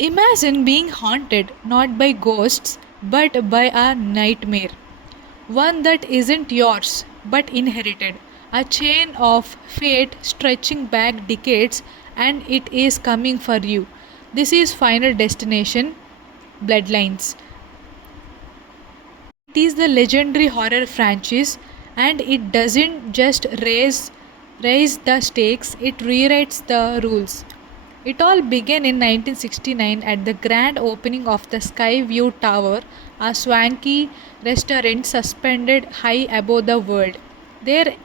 Imagine being haunted not by ghosts but by a nightmare. One that isn't yours but inherited. A chain of fate stretching back decades and it is coming for you. This is Final Destination Bloodlines. It is the legendary horror franchise and it doesn't just raise the stakes, it rewrites the rules. It all began in 1969 at the grand opening of the Skyview Tower, a swanky restaurant suspended high above the world. There,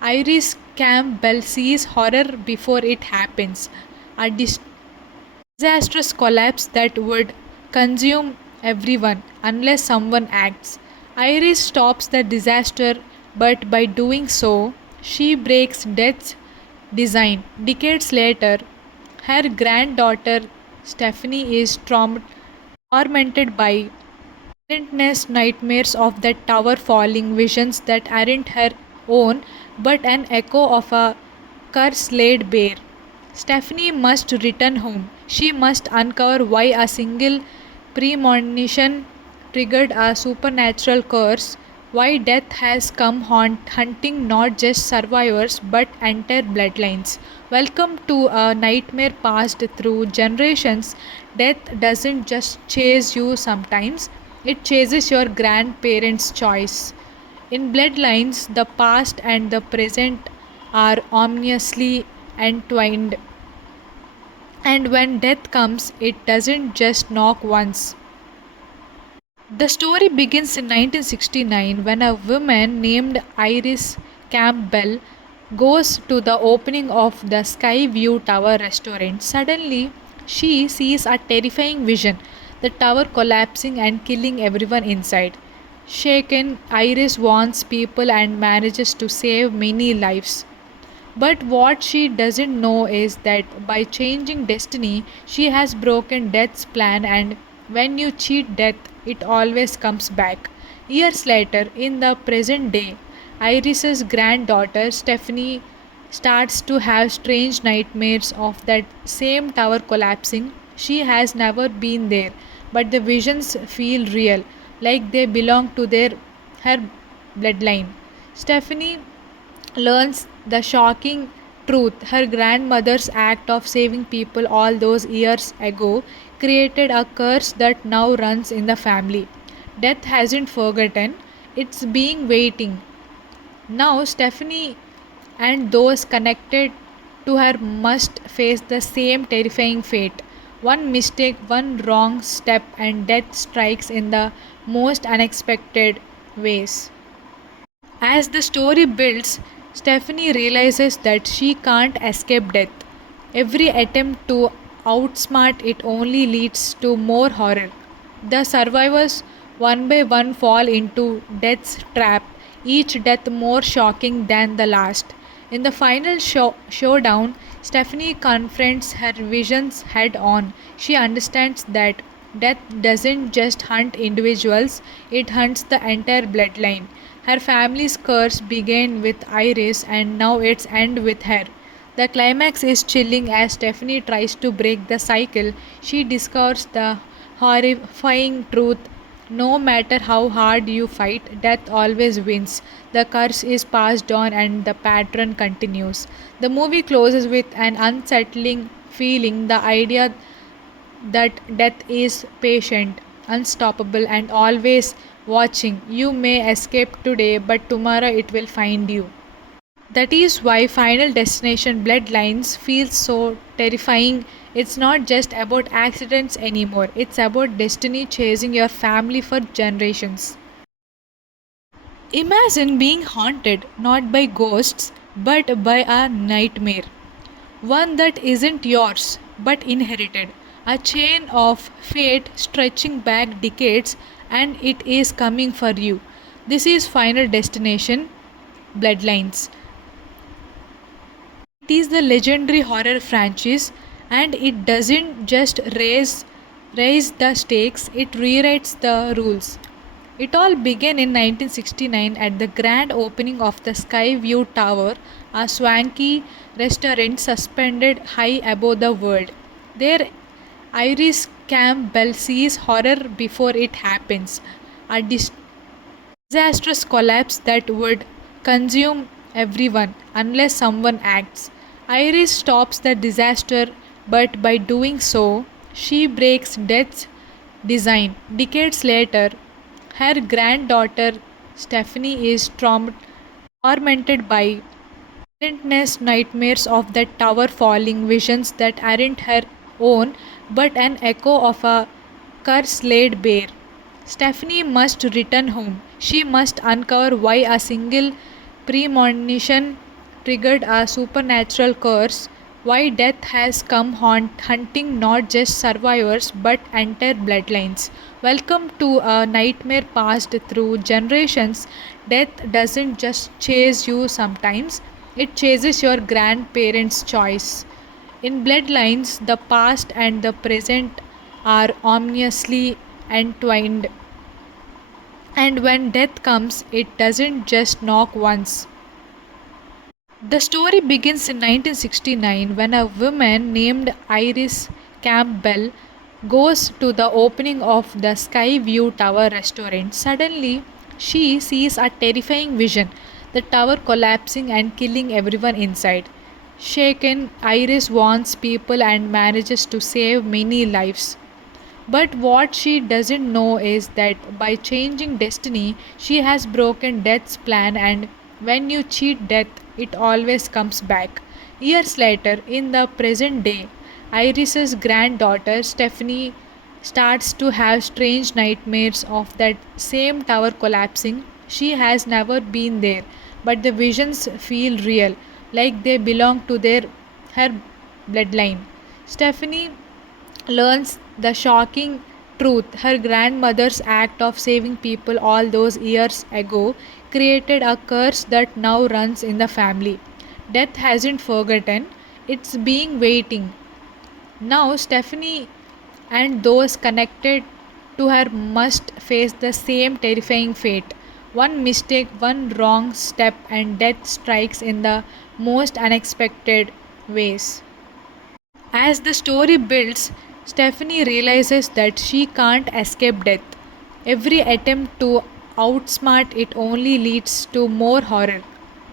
Iris Campbell sees horror before it happens, a disastrous collapse that would consume everyone unless someone acts. Iris stops the disaster, but by doing so, she breaks death's design. Decades later, her granddaughter Stephanie is tormented by relentless nightmares of that tower falling, visions that aren't her own but an echo of a curse laid bare. Stephanie must return home. She must uncover why a single premonition triggered a supernatural curse, why death has come hunting not just survivors but entire bloodlines. Welcome to a nightmare passed through generations. Death doesn't just chase you sometimes, it chases your grandparents' choice. In bloodlines, the past and the present are ominously entwined. And when death comes, it doesn't just knock once. The story begins in 1969 when a woman named Iris Campbell goes to the opening of the Skyview Tower restaurant. Suddenly, she sees a terrifying vision, the tower collapsing and killing everyone inside. Shaken, Iris warns people and manages to save many lives. But what she doesn't know is that by changing destiny, she has broken death's plan, and when you cheat death, it always comes back. Years later, in the present day, Iris's granddaughter Stephanie starts to have strange nightmares of that same tower collapsing. She has never been there, but the visions feel real, like they belong to her bloodline. Stephanie learns the shocking truth. Her grandmother's act of saving people all those years ago created a curse that now runs in the family. Death hasn't forgotten, it's being waiting. Now, Stephanie and those connected to her must face the same terrifying fate. One mistake, one wrong step, and death strikes in the most unexpected ways. As the story builds, Stephanie realizes that she can't escape death. Every attempt to outsmart it only leads to more horror. The survivors one by one fall into death's trap, each death more shocking than the last. In the final showdown, Stephanie confronts her visions head on. She understands that death doesn't just hunt individuals, it hunts the entire bloodline. Her family's curse began with Iris and now it's end with her. The climax is chilling as Stephanie tries to break the cycle. She discovers the horrifying truth. No matter how hard you fight, death always wins. The curse is passed on and the pattern continues. The movie closes with an unsettling feeling, the idea that death is patient, unstoppable, and always watching. You may escape today, but tomorrow it will find you. That is why Final Destination Bloodlines feels so terrifying. It's not just about accidents anymore, it's about destiny chasing your family for generations. Imagine being haunted not by ghosts but by a nightmare. One that isn't yours but inherited. A chain of fate stretching back decades and it is coming for you. This is Final Destination Bloodlines. It is the legendary horror franchise and it doesn't just raise the stakes, it rewrites the rules. It all began in 1969 at the grand opening of the Skyview Tower, a swanky restaurant suspended high above the world. There, Iris Campbell sees horror before it happens. A disastrous collapse that would consume everyone unless someone acts. Iris stops the disaster, but by doing so, she breaks death's design. Decades later, her granddaughter Stephanie is tormented by relentless nightmares of that tower falling, visions that aren't her own but an echo of a curse laid bare. Stephanie must return home. She must uncover why a single premonition triggered a supernatural curse, why death has come hunting not just survivors but entire bloodlines. Welcome to a nightmare passed through generations. Death doesn't just chase you sometimes, it chases your grandparents' choice. In bloodlines, the past and the present are ominously entwined. And when death comes, it doesn't just knock once. The story begins in 1969 when a woman named Iris Campbell goes to the opening of the Skyview Tower restaurant. Suddenly, she sees a terrifying vision, the tower collapsing and killing everyone inside. Shaken, Iris warns people and manages to save many lives. But what she doesn't know is that by changing destiny, she has broken death's plan, and when you cheat death, it always comes back. Years later, in the present day, Iris's granddaughter Stephanie starts to have strange nightmares of that same tower collapsing. She has never been there, but the visions feel real, like they belong to her bloodline. Stephanie learns the shocking truth. Her grandmother's act of saving people all those years ago created a curse that now runs in the family. Death hasn't forgotten, it's being waiting. Now, Stephanie and those connected to her must face the same terrifying fate. One mistake, one wrong step, and death strikes in the most unexpected ways. As the story builds, Stephanie realizes that she can't escape death. Every attempt to outsmart it only leads to more horror.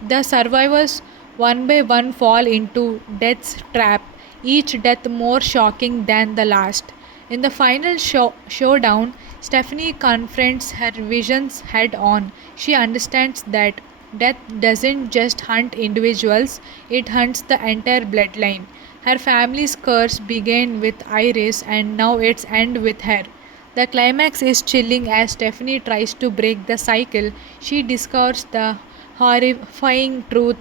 The survivors, one by one, fall into death's trap, each death more shocking than the last. In the final showdown, Stephanie confronts her visions head on. She understands that death doesn't just hunt individuals, it hunts the entire bloodline. Her family's curse began with Iris and now it's end with her. The climax is chilling as Stephanie tries to break the cycle. She discovers the horrifying truth.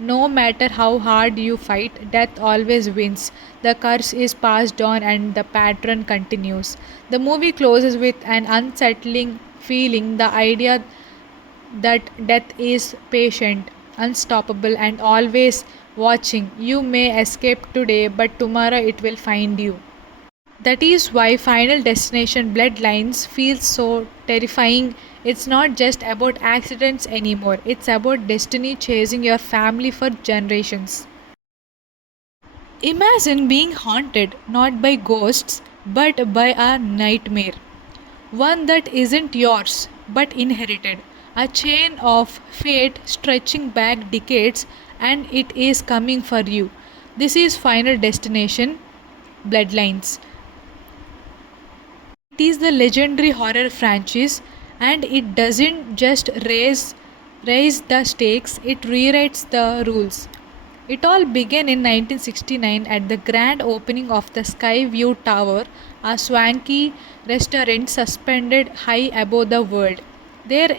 No matter how hard you fight, death always wins. The curse is passed on and the pattern continues. The movie closes with an unsettling feeling, the idea that death is patient, unstoppable, and always watching. You may escape today, but tomorrow it will find you. That is why Final Destination Bloodlines feels so terrifying. It's not just about accidents anymore, it's about destiny chasing your family for generations. Imagine being haunted not by ghosts but by a nightmare. One that isn't yours but inherited. A chain of fate stretching back decades and it is coming for you. This is Final Destination Bloodlines. It is the legendary horror franchise and it doesn't just raise the stakes, it rewrites the rules. It all began in 1969 at the grand opening of the Skyview Tower, a swanky restaurant suspended high above the world. There,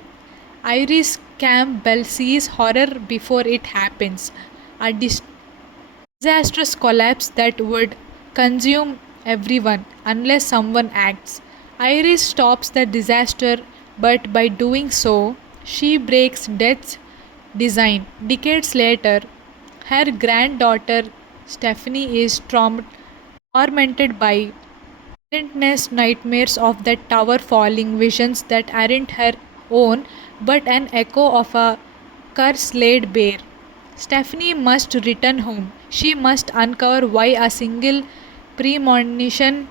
Iris Campbell sees horror before it happens, a disastrous collapse that would consume everyone unless someone acts. Iris stops the disaster, but by doing so, she breaks death's design. Decades later, her granddaughter Stephanie is tormented by relentless nightmares of that tower falling, visions that aren't her own but an echo of a curse laid bare. Stephanie must return home. She must uncover why a single premonition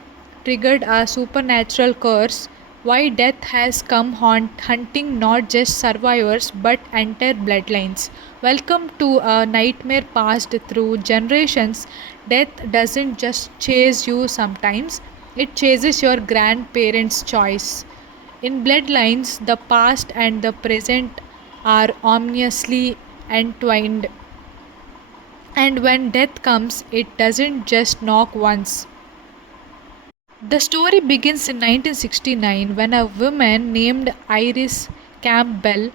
triggered a supernatural curse, why death has come hunting not just survivors but entire bloodlines. Welcome to a nightmare passed through generations. Death doesn't just chase you sometimes, it chases your grandparents' choice. In bloodlines, the past and the present are ominously entwined, and when death comes, it doesn't just knock once. The story begins in 1969 when a woman named Iris Campbell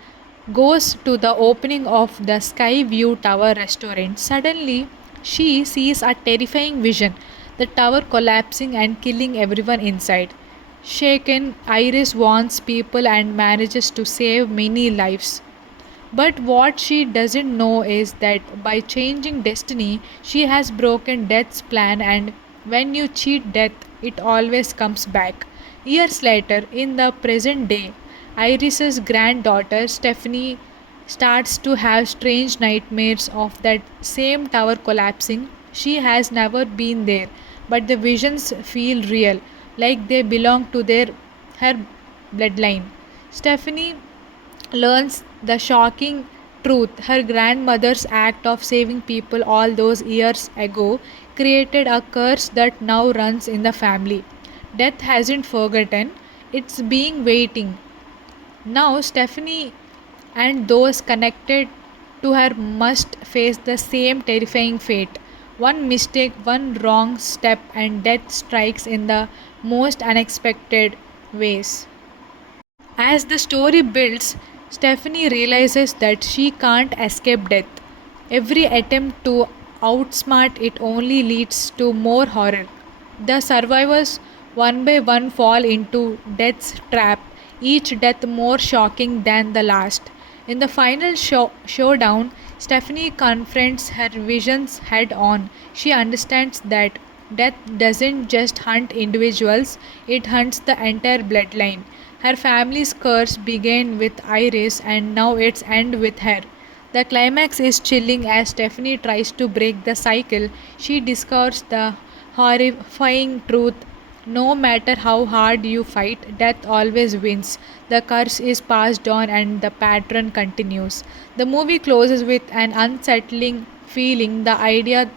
goes to the opening of the Sky View Tower restaurant. Suddenly, she sees a terrifying vision, the tower collapsing and killing everyone inside. Shaken, Iris warns people and manages to save many lives. But what she doesn't know is that by changing destiny, she has broken death's plan, and when you cheat death, it always comes back. Years later, in the present day, Iris's granddaughter Stephanie starts to have strange nightmares of that same tower collapsing. She has never been there, but the visions feel real, like they belong to her bloodline. Stephanie learns the shocking truth. Her grandmother's act of saving people all those years ago created a curse that now runs in the family. Death hasn't forgotten, it's being waiting. Now, Stephanie and those connected to her must face the same terrifying fate. One mistake, one wrong step, and death strikes in the most unexpected ways. As the story builds, Stephanie realizes that she can't escape death. Every attempt to outsmart it only leads to more horror. The survivors, one by one, fall into death's trap, each death more shocking than the last. In the final showdown, Stephanie confronts her visions head on. She understands that death doesn't just hunt individuals, it hunts the entire bloodline. Her family's curse began with Iris and now it's end with her. The climax is chilling as Stephanie tries to break the cycle. She discovers the horrifying truth. No matter how hard you fight, death always wins. The curse is passed on and the pattern continues. The movie closes with an unsettling feeling, the idea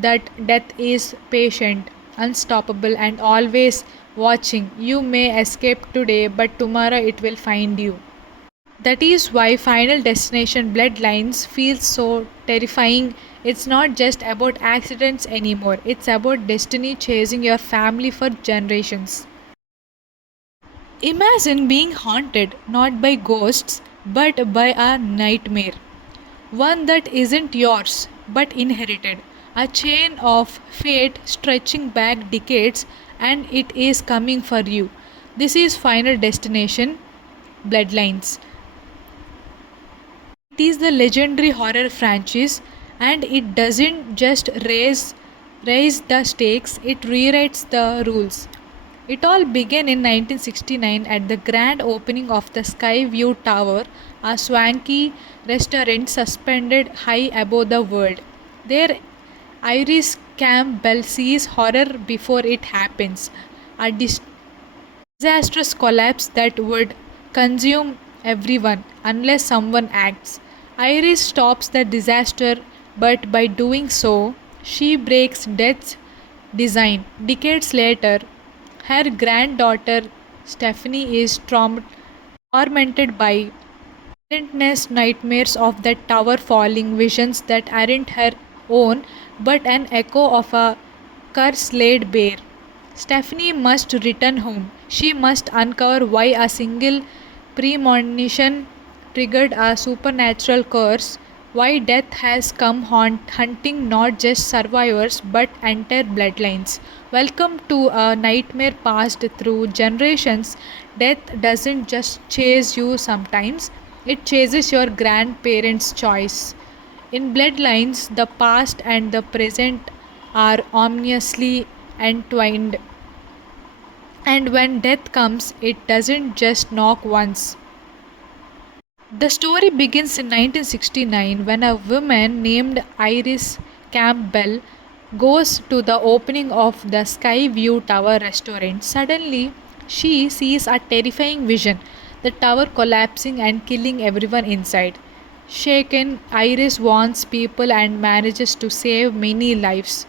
that death is patient, unstoppable, and always watching. You may escape today, but tomorrow it will find you. That is why Final Destination Bloodlines feels so terrifying. It's not just about accidents anymore, it's about destiny chasing your family for generations. Imagine being haunted not by ghosts but by a nightmare. One that isn't yours but inherited. A chain of fate stretching back decades, and it is coming for you. This is Final Destination Bloodlines. It is the legendary horror franchise, and it doesn't just raise the stakes, it rewrites the rules. It all began in 1969 at the grand opening of the Skyview Tower, a swanky restaurant suspended high above the world. There, Iris Campbell sees horror before it happens, a disastrous collapse that would consume everyone unless someone acts. Iris stops the disaster, but by doing so, she breaks death's design. Decades later, her granddaughter Stephanie is tormented by relentless nightmares of that tower falling, visions that aren't her own but an echo of a curse laid bare. Stephanie must return home. She must uncover why a single premonition triggered a supernatural curse, why death has come hunting not just survivors but entire bloodlines. Welcome to a nightmare passed through generations. Death doesn't just chase you sometimes, it chases your grandparents' choice. In bloodlines, the past and the present are ominously entwined, and when death comes, it doesn't just knock once. The story begins in 1969 when a woman named Iris Campbell goes to the opening of the Sky View Tower restaurant. Suddenly, she sees a terrifying vision, the tower collapsing and killing everyone inside. Shaken, Iris warns people and manages to save many lives.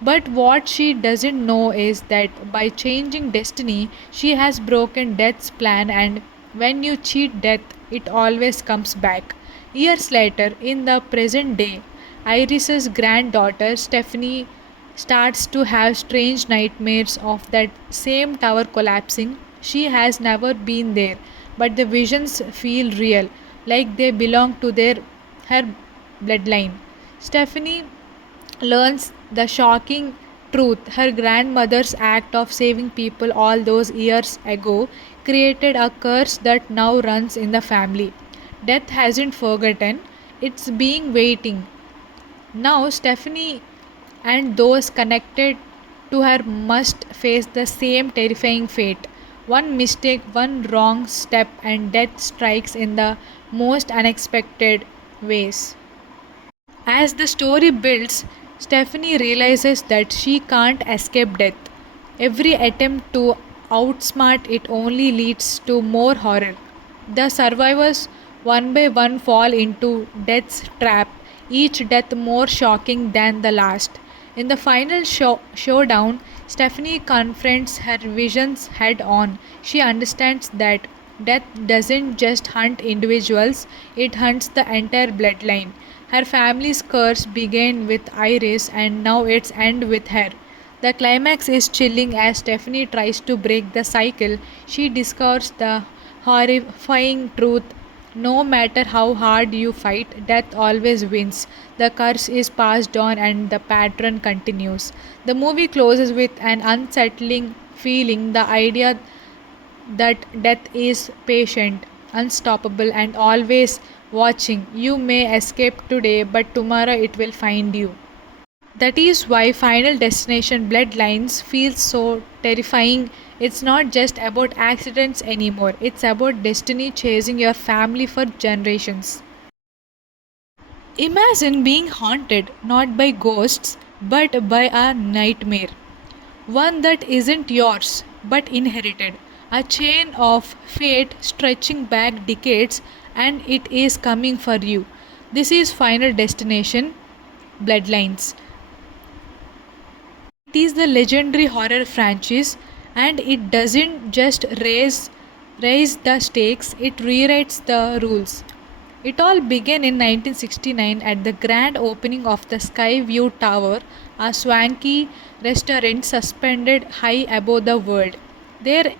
But what she doesn't know is that by changing destiny, she has broken death's plan, and when you cheat death, it always comes back. Years later, in the present day, Iris's granddaughter Stephanie starts to have strange nightmares of that same tower collapsing. She has never been there, but the visions feel real, like they belong to her bloodline. Stephanie learns the shocking truth. Her grandmother's act of saving people all those years ago created a curse that now runs in the family. Death hasn't forgotten, it's being waiting. Now, Stephanie and those connected to her must face the same terrifying fate. One mistake, one wrong step, and death strikes in the most unexpected ways. As the story builds, Stephanie realizes that she can't escape death. Every attempt to outsmart it only leads to more horror. The survivors, one by one, fall into death's trap, each death more shocking than the last. In the final showdown, Stephanie confronts her visions head on. She understands that death doesn't just hunt individuals, it hunts the entire bloodline. Her family's curse began with Iris and now it's end with her. The climax is chilling as Stephanie tries to break the cycle. She discovers the horrifying truth. No matter how hard you fight, death always wins. The curse is passed on and the pattern continues. The movie closes with an unsettling feeling, the idea that death is patient, unstoppable, and always watching. You may escape today, but tomorrow it will find you. That is why Final Destination Bloodlines feels so terrifying. It's not just about accidents anymore, it's about destiny chasing your family for generations. Imagine being haunted not by ghosts but by a nightmare. One that isn't yours but inherited. A chain of fate stretching back decades, and it is coming for you. This is Final Destination Bloodlines. It is the legendary horror franchise, and it doesn't just raise the stakes, it rewrites the rules. It all began in 1969 at the grand opening of the Sky View Tower, a swanky restaurant suspended high above the world. There,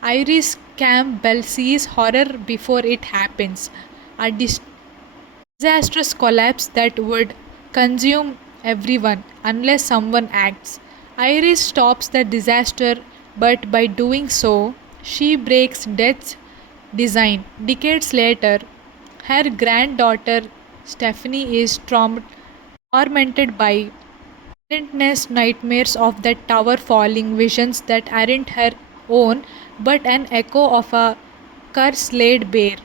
Iris Campbell sees horror before it happens, a disastrous collapse that would consume everyone unless someone acts. Iris stops the disaster, but by doing so, she breaks death's design. Decades later, her granddaughter Stephanie is tormented by relentless nightmares of that tower falling, visions that aren't her own but an echo of a curse laid bare.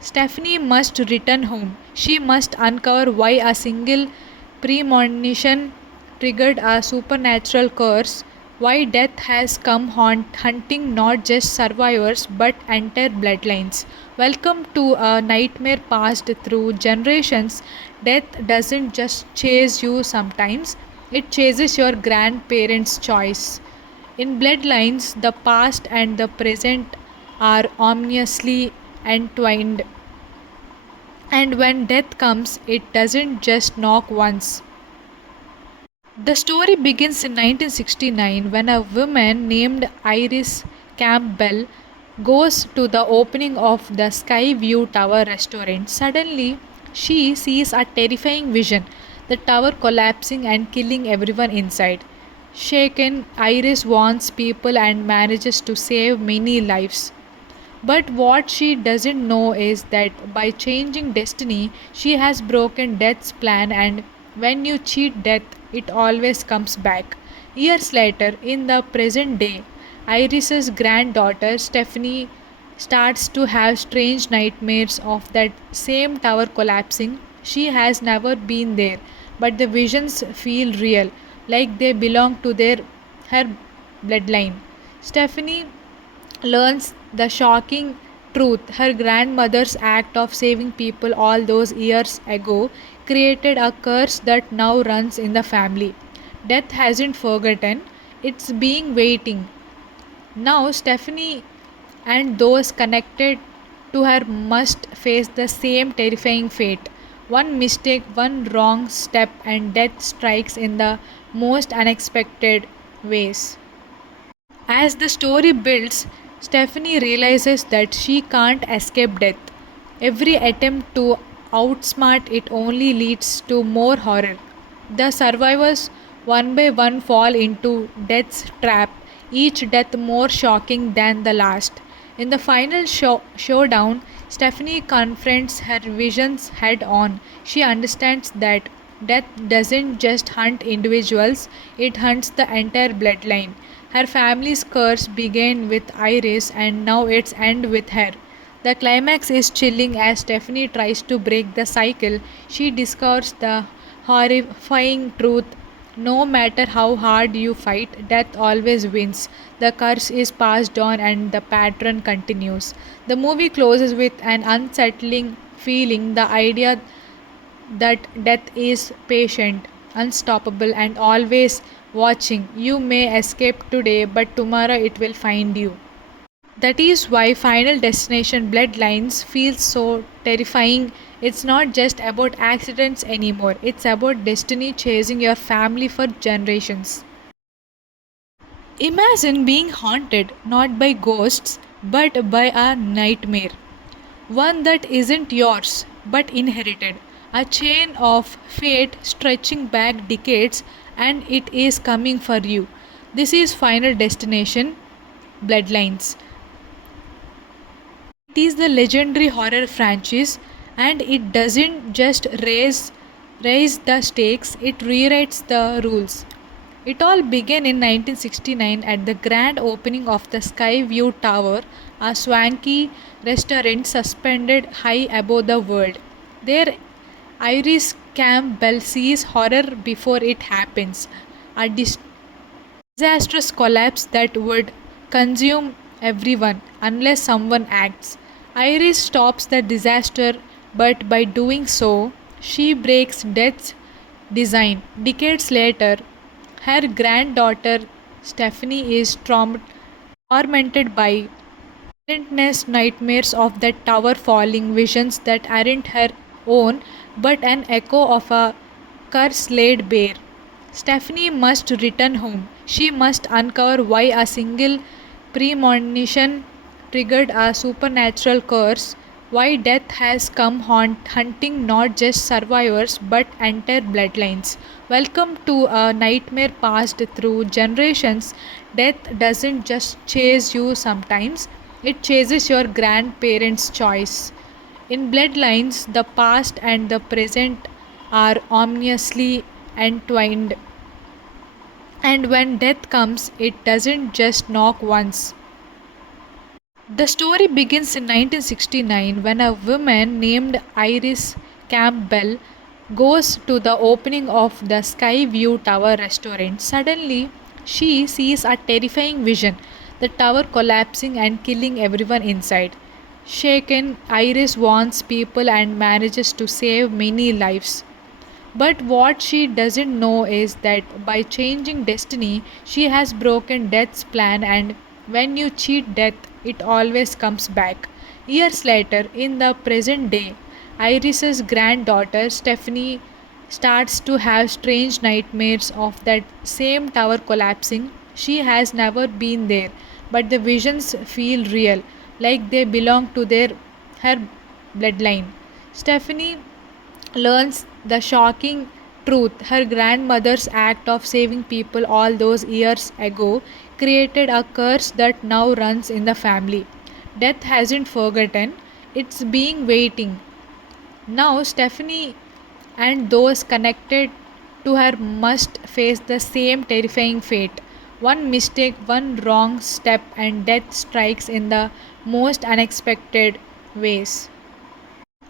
Stephanie must return home. She must uncover why a single premonition triggered a supernatural curse, why death has come hunting not just survivors but entire bloodlines. Welcome to a nightmare passed through generations. Death doesn't just chase you sometimes, it chases your grandparents' choice. In bloodlines, the past and the present are ominously entwined. And when death comes, it doesn't just knock once. The story begins in 1969 when a woman named Iris Campbell goes to the opening of the Sky View Tower restaurant. Suddenly, she sees a terrifying vision, the tower collapsing and killing everyone inside. Shaken, Iris warns people and manages to save many lives. But what she doesn't know is that by changing destiny, she has broken death's plan, and when you cheat death, it always comes back. Years later, in the present day, Iris's granddaughter Stephanie starts to have strange nightmares of that same tower collapsing. She has never been there, but the visions feel real, like they belong to her bloodline. Stephanie learns the shocking truth. Her grandmother's act of saving people all those years ago created a curse that now runs in the family. Death hasn't forgotten, it's being waiting. Now, Stephanie and those connected to her must face the same terrifying fate. One mistake, one wrong step, and death strikes in the most unexpected ways. As the story builds, Stephanie realizes that she can't escape death. Every attempt to outsmart it only leads to more horror. The survivors one by one fall into death's trap, each death more shocking than the last. In the final showdown, Stephanie confronts her visions head on. She understands that death doesn't just hunt individuals, it hunts the entire bloodline. Her family's curse began with Iris and now it's end with her. The climax is chilling as Stephanie tries to break the cycle. She discovers the horrifying truth. No matter how hard you fight, death always wins. The curse is passed on and the pattern continues. The movie closes with an unsettling feeling, the idea that death is patient, unstoppable, and always watching. You may escape today, but tomorrow it will find you. That is why Final Destination Bloodlines feels so terrifying. It's not just about accidents anymore, it's about destiny chasing your family for generations. Imagine being haunted not by ghosts but by a nightmare. One that isn't yours but inherited. A chain of fate stretching back decades and it is coming for you. This is Final Destination Bloodlines. It is the legendary horror franchise and it doesn't just raise the stakes, it rewrites the rules. It all began in 1969 at the grand opening of the Skyview Tower, a swanky restaurant suspended high above the world. There, Iris Campbell sees horror before it happens, a disastrous collapse that would consume everyone unless someone acts. Iris stops the disaster, but by doing so, she breaks death's design. Decades later, her granddaughter Stephanie is tormented by relentless nightmares of that tower falling, visions that aren't her own but an echo of a curse laid bare. Stephanie must return home. She must uncover why a single premonition triggered a supernatural curse, why death has come hunting not just survivors but entire bloodlines. Welcome to a nightmare passed through generations. Death doesn't just chase you sometimes, it chases your grandparents' choice. In bloodlines, the past and the present are ominously entwined. And when death comes, it doesn't just knock once. The story begins in 1969 when a woman named Iris Campbell goes to the opening of the Skyview Tower restaurant. Suddenly, she sees a terrifying vision, the tower collapsing and killing everyone inside. Shaken, Iris warns people and manages to save many lives. But what she doesn't know is that by changing destiny, she has broken death's plan, and when you cheat death, it always comes back. Years later, in the present day, Iris's granddaughter Stephanie starts to have strange nightmares of that same tower collapsing. She has never been there, but the visions feel real, like they belong to her bloodline. Stephanie learns the shocking truth. Her grandmother's act of saving people all those years ago created a curse that now runs in the family. Death hasn't forgotten, it's being waiting. Now, Stephanie and those connected to her must face the same terrifying fate. One mistake, one wrong step, and death strikes in the most unexpected ways.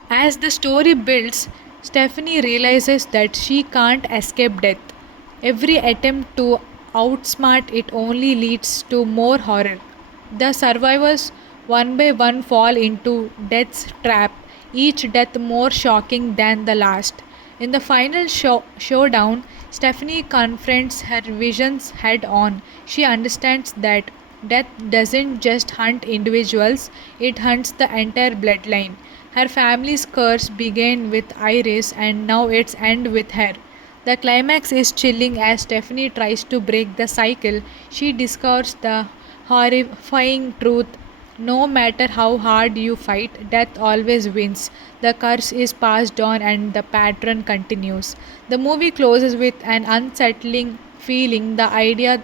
As the story builds, Stephanie realizes that she can't escape death. Every attempt to outsmart it only leads to more horror. The survivors one by one fall into death's trap, each death more shocking than the last. In the final showdown, Stephanie confronts her visions head on. She understands that death doesn't just hunt individuals, it hunts the entire bloodline. Her family's curse began with Iris and now it's end with her. The climax is chilling as Stephanie tries to break the cycle. She discovers the horrifying truth. No matter how hard you fight, death always wins. The curse is passed on and the pattern continues. The movie closes with an unsettling feeling, the idea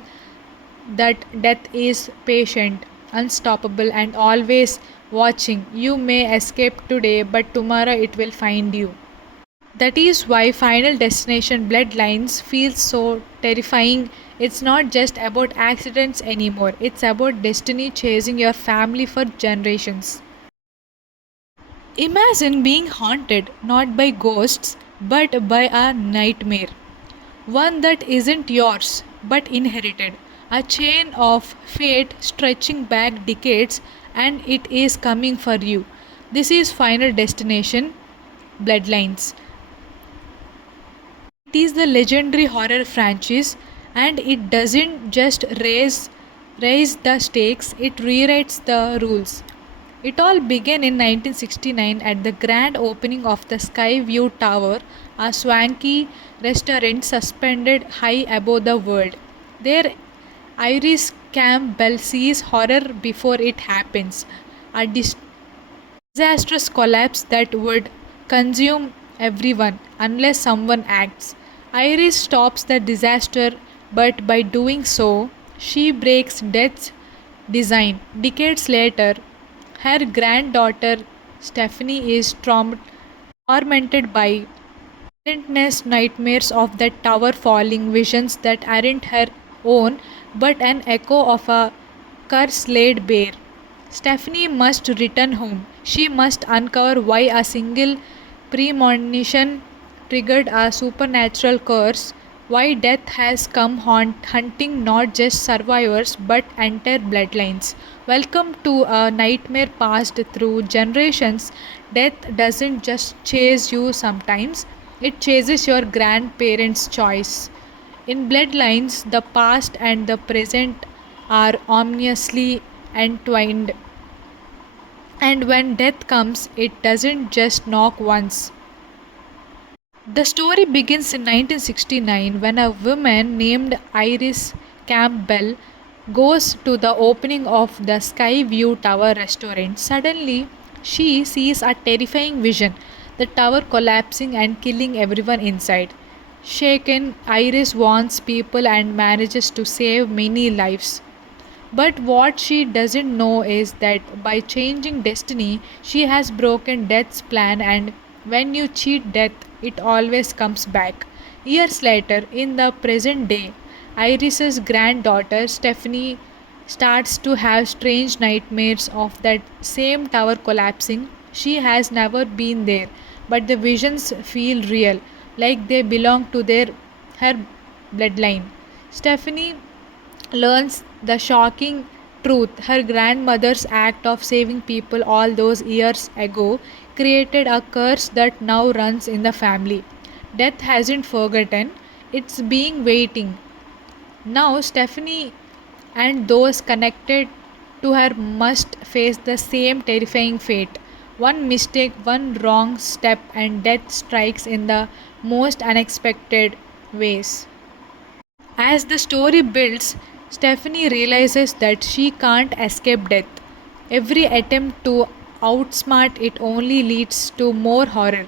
that death is patient, unstoppable, and always watching. You may escape today, but tomorrow it will find you. That is why Final Destination Bloodlines feels so terrifying. It's not just about accidents anymore, it's about destiny chasing your family for generations. Imagine being haunted not by ghosts but by a nightmare. One that isn't yours but inherited. A chain of fate stretching back decades and it is coming for you. This is Final Destination Bloodlines. It is the legendary horror franchise and it doesn't just raise the stakes, it rewrites the rules. It all began in 1969 at the grand opening of the Skyview Tower, a swanky restaurant suspended high above the world. There, Iris Campbell sees horror before it happens, a disastrous collapse that would consume everyone unless someone acts. Iris stops the disaster, but by doing so, she breaks death's design. Decades later, her granddaughter Stephanie is tormented by relentless nightmares of that tower falling, visions that aren't her own but an echo of a curse laid bare. Stephanie must return home. She must uncover why a single premonition triggered a supernatural curse, why death has come hunting not just survivors but entire bloodlines. Welcome to a nightmare passed through generations. Death doesn't just chase you sometimes, it chases your grandparents' choice. In bloodlines, the past and the present are ominously entwined. And when death comes, it doesn't just knock once. The story begins in 1969 when a woman named Iris Campbell goes to the opening of the Skyview Tower restaurant. Suddenly, she sees a terrifying vision, the tower collapsing and killing everyone inside. Shaken, Iris warns people and manages to save many lives. But what she doesn't know is that by changing destiny, she has broken death's plan, and when you cheat death, it always comes back. Years later, in the present day, Iris's granddaughter Stephanie starts to have strange nightmares of that same tower collapsing. She has never been there, but the visions feel real, like they belong to her bloodline. Stephanie learns the shocking truth. Her grandmother's act of saving people all those years ago created a curse that now runs in the family. Death hasn't forgotten, it's being waiting. Now, Stephanie and those connected to her must face the same terrifying fate. One mistake, one wrong step, and death strikes in the most unexpected ways. As the story builds, Stephanie realizes that she can't escape death. Every attempt to outsmart it only leads to more horror.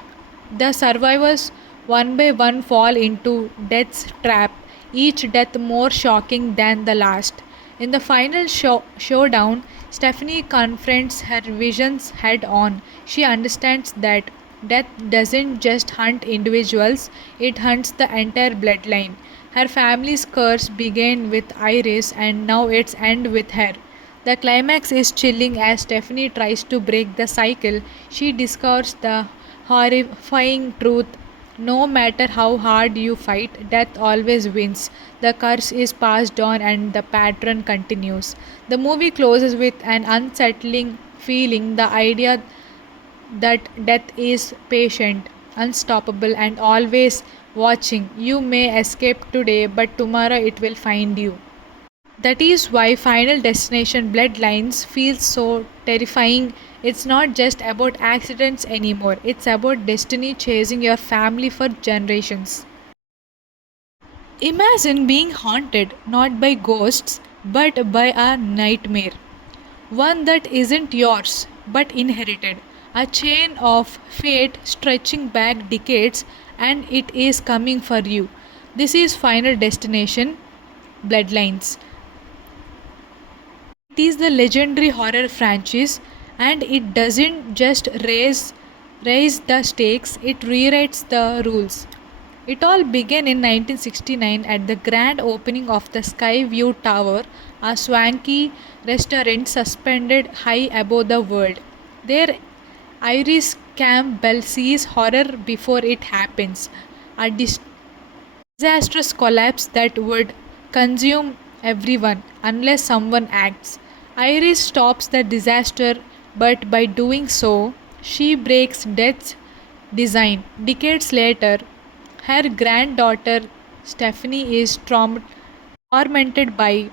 The survivors one by one fall into death's trap, each death more shocking than the last. In the final showdown, Stephanie confronts her visions head on. She understands that death doesn't just hunt individuals, it hunts the entire bloodline. Her family's curse began with Iris and now it's end with her. The climax is chilling as Stephanie tries to break the cycle. She discovers the horrifying truth. No matter how hard you fight, death always wins. The curse is passed on and the pattern continues. The movie closes with an unsettling feeling, the idea that death is patient, unstoppable, and always watching. You may escape today, but tomorrow it will find you. That is why Final Destination Bloodlines feels so terrifying. It's not just about accidents anymore, it's about destiny chasing your family for generations. Imagine being haunted not by ghosts but by a nightmare. One that isn't yours but inherited. A chain of fate stretching back decades and it is coming for you. This is Final Destination Bloodlines. It is the legendary horror franchise and it doesn't just raise the stakes, it rewrites the rules. It all began in 1969 at the grand opening of the Skyview Tower, a swanky restaurant suspended high above the world. There, Iris Campbell sees horror before it happens, a disastrous collapse that would consume everyone unless someone acts. Iris stops the disaster, but by doing so, she breaks death's design. Decades later, her granddaughter Stephanie is tormented by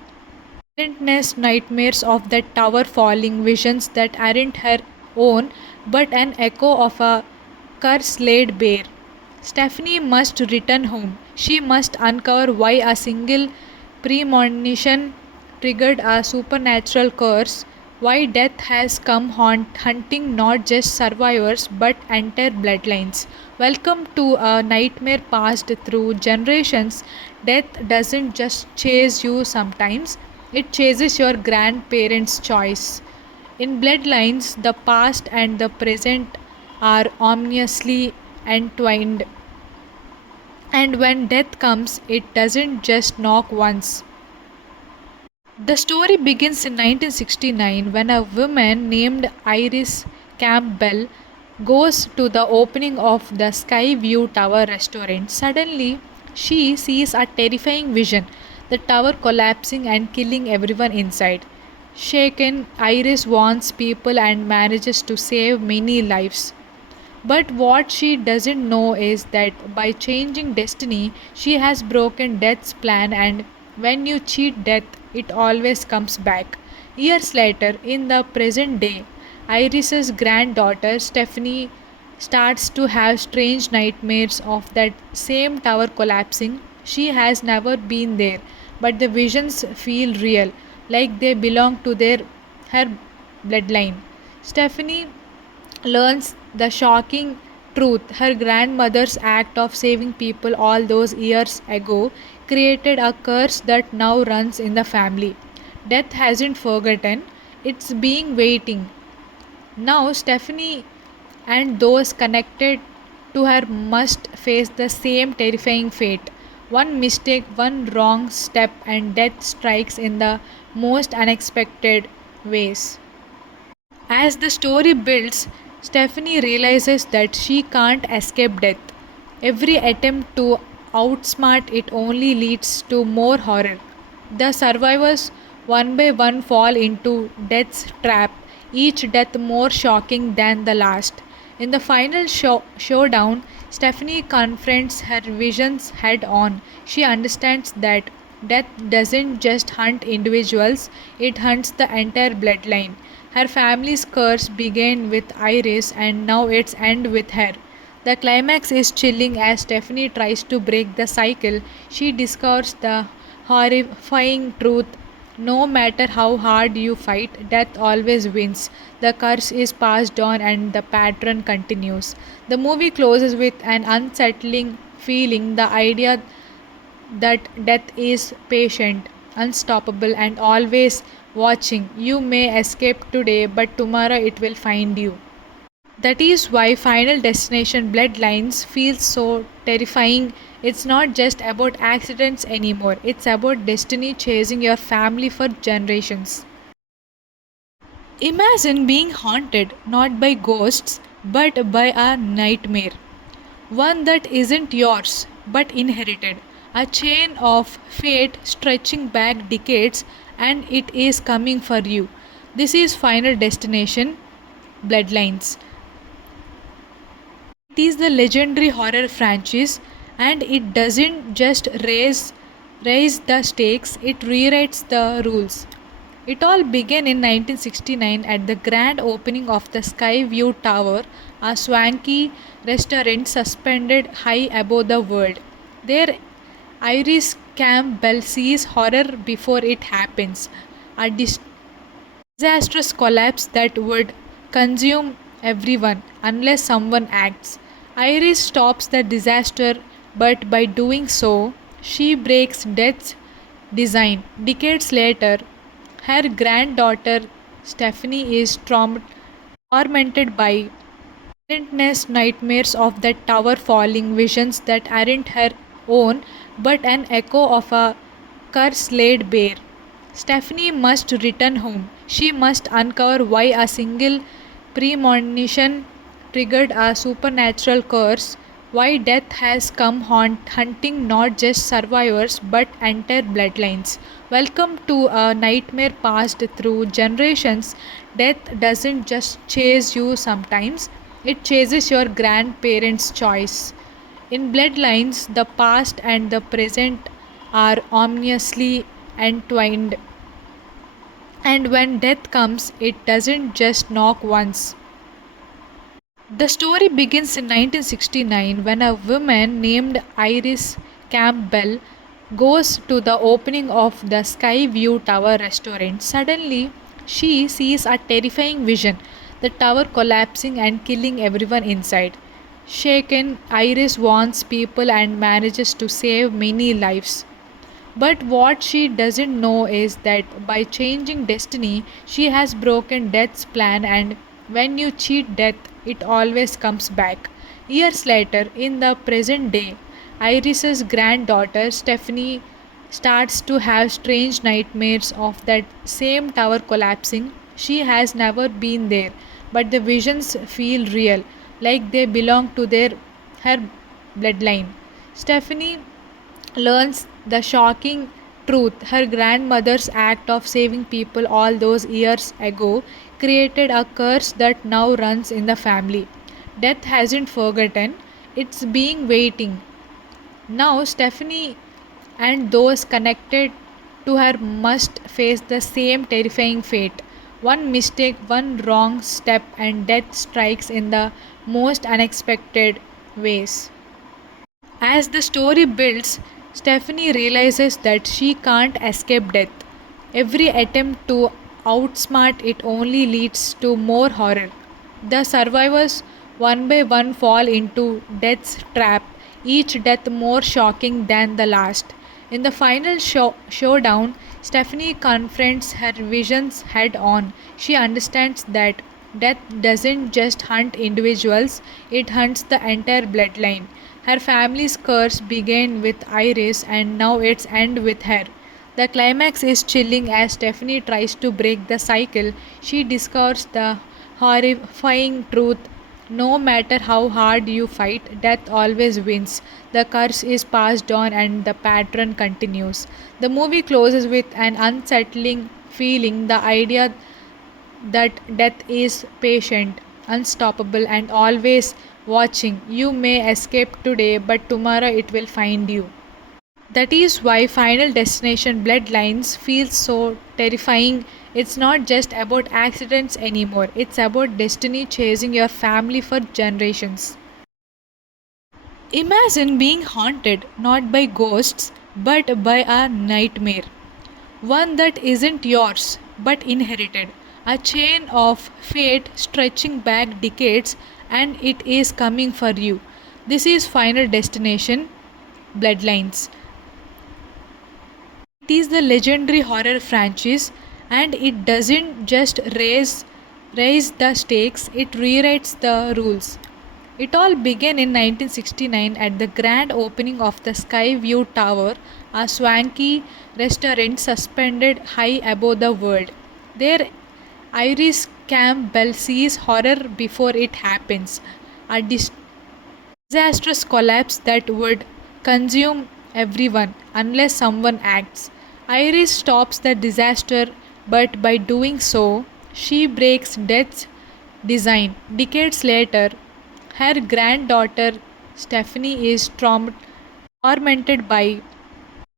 relentless nightmares of that tower falling, visions that aren't her own but an echo of a curse laid bare. Stephanie must return home. She must uncover why a single premonition triggered a supernatural curse, why death has come hunting not just survivors but entire bloodlines. Welcome to a nightmare passed through generations. Death doesn't just chase you sometimes, it chases your grandparents' choice. In bloodlines, the past and the present are ominously entwined. And when death comes, it doesn't just knock once. The story begins in 1969 when a woman named Iris Campbell goes to the opening of the Skyview Tower restaurant. Suddenly, she sees a terrifying vision, the tower collapsing and killing everyone inside. Shaken, Iris warns people and manages to save many lives. But what she doesn't know is that by changing destiny, she has broken death's plan, and when you cheat death, it always comes back. Years later, in the present day, Iris's granddaughter Stephanie starts to have strange nightmares of that same tower collapsing. She has never been there, but the visions feel real, like they belong to her bloodline. Stephanie learns the shocking truth. Her grandmother's act of saving people all those years ago created a curse that now runs in the family. Death hasn't forgotten, it's being waiting. Now, Stephanie and those connected to her must face the same terrifying fate. One mistake, one wrong step, and death strikes in the most unexpected ways. As the story builds, Stephanie realizes that she can't escape death. Every attempt to outsmart it only leads to more horror. The survivors, one by one, fall into death's trap, each death more shocking than the last. In the final showdown, Stephanie confronts her visions head on. She understands that death doesn't just hunt individuals, it hunts the entire bloodline. Her family's curse began with Iris and now it's end with her. The climax is chilling as Stephanie tries to break the cycle. She discovers the horrifying truth. No matter how hard you fight, death always wins. The curse is passed on and the pattern continues. The movie closes with an unsettling feeling, the idea that death is patient, unstoppable, and always watching. You may escape today, but tomorrow it will find you. That is why Final Destination Bloodlines feels so terrifying. It's not just about accidents anymore, it's about destiny chasing your family for generations. Imagine being haunted not by ghosts but by a nightmare. one that isn't yours but inherited, a chain of fate stretching back decades, and it is coming for you. This is Final Destination Bloodlines. It is the legendary horror franchise, and it doesn't just raise the stakes, it rewrites the rules. It all began in 1969 at the grand opening of the Skyview Tower, a swanky restaurant suspended high above the world. There, Iris Campbell sees horror before it happens, a disastrous collapse that would consume everyone unless someone acts. Iris stops the disaster, but by doing so, she breaks death's design. Decades later, her granddaughter Stephanie is tormented by relentless nightmares of that tower falling, visions that aren't her own but an echo of a curse laid bare. Stephanie must return home. She must uncover why a single premonition triggered a supernatural curse, why death has come hunting not just survivors but entire bloodlines. Welcome to a nightmare passed through generations. Death doesn't just chase you sometimes, it chases your grandparents' choice. In bloodlines, the past and the present are ominously entwined, and when death comes, it doesn't just knock once. The story begins in 1969 when a woman named Iris Campbell goes to the opening of the Skyview Tower restaurant. Suddenly, she sees a terrifying vision, the tower collapsing and killing everyone inside. Shaken, Iris warns people and manages to save many lives. But what she doesn't know is that by changing destiny, she has broken death's plan, and when you cheat death, it always comes back. Years later, in the present day, Iris's granddaughter Stephanie starts to have strange nightmares of that same tower collapsing. She has never been there, but the visions feel real, like they belong to her bloodline. Stephanie learns the shocking truth. Her grandmother's act of saving people all those years ago created a curse that now runs in the family. Death hasn't forgotten, it's being waiting. Now, Stephanie and those connected to her must face the same terrifying fate. One mistake, one wrong step, and death strikes in the most unexpected ways. As the story builds, Stephanie realizes that she can't escape death. Every attempt to outsmart it only leads to more horror. The survivors, one by one, fall into death's trap, each death more shocking than the last. In the final showdown, Stephanie confronts her visions head on. She understands that death doesn't just hunt individuals, it hunts the entire bloodline. Her family's curse began with Iris and now it's end with her. The climax is chilling as Stephanie tries to break the cycle. She discovers the horrifying truth. No matter how hard you fight, death always wins. The curse is passed on and the pattern continues. The movie closes with an unsettling feeling, the idea that death is patient, unstoppable, and always watching. You may escape today, but tomorrow it will find you. That is why Final Destination Bloodlines feels so terrifying. It's not just about accidents anymore, it's about destiny chasing your family for generations. Imagine being haunted not by ghosts but by a nightmare. One that isn't yours but inherited. A chain of fate stretching back decades, and it is coming for you. This is Final Destination Bloodlines. It is the legendary horror franchise, and it doesn't just raise the stakes, it rewrites the rules. It all began in 1969 at the grand opening of the Skyview Tower, a swanky restaurant suspended high above the world. There, Iris Campbell sees horror before it happens, a Disastrous collapse that would consume everyone unless someone acts. Iris stops the disaster, but by doing so, she breaks death's design. Decades later, her granddaughter Stephanie is tormented by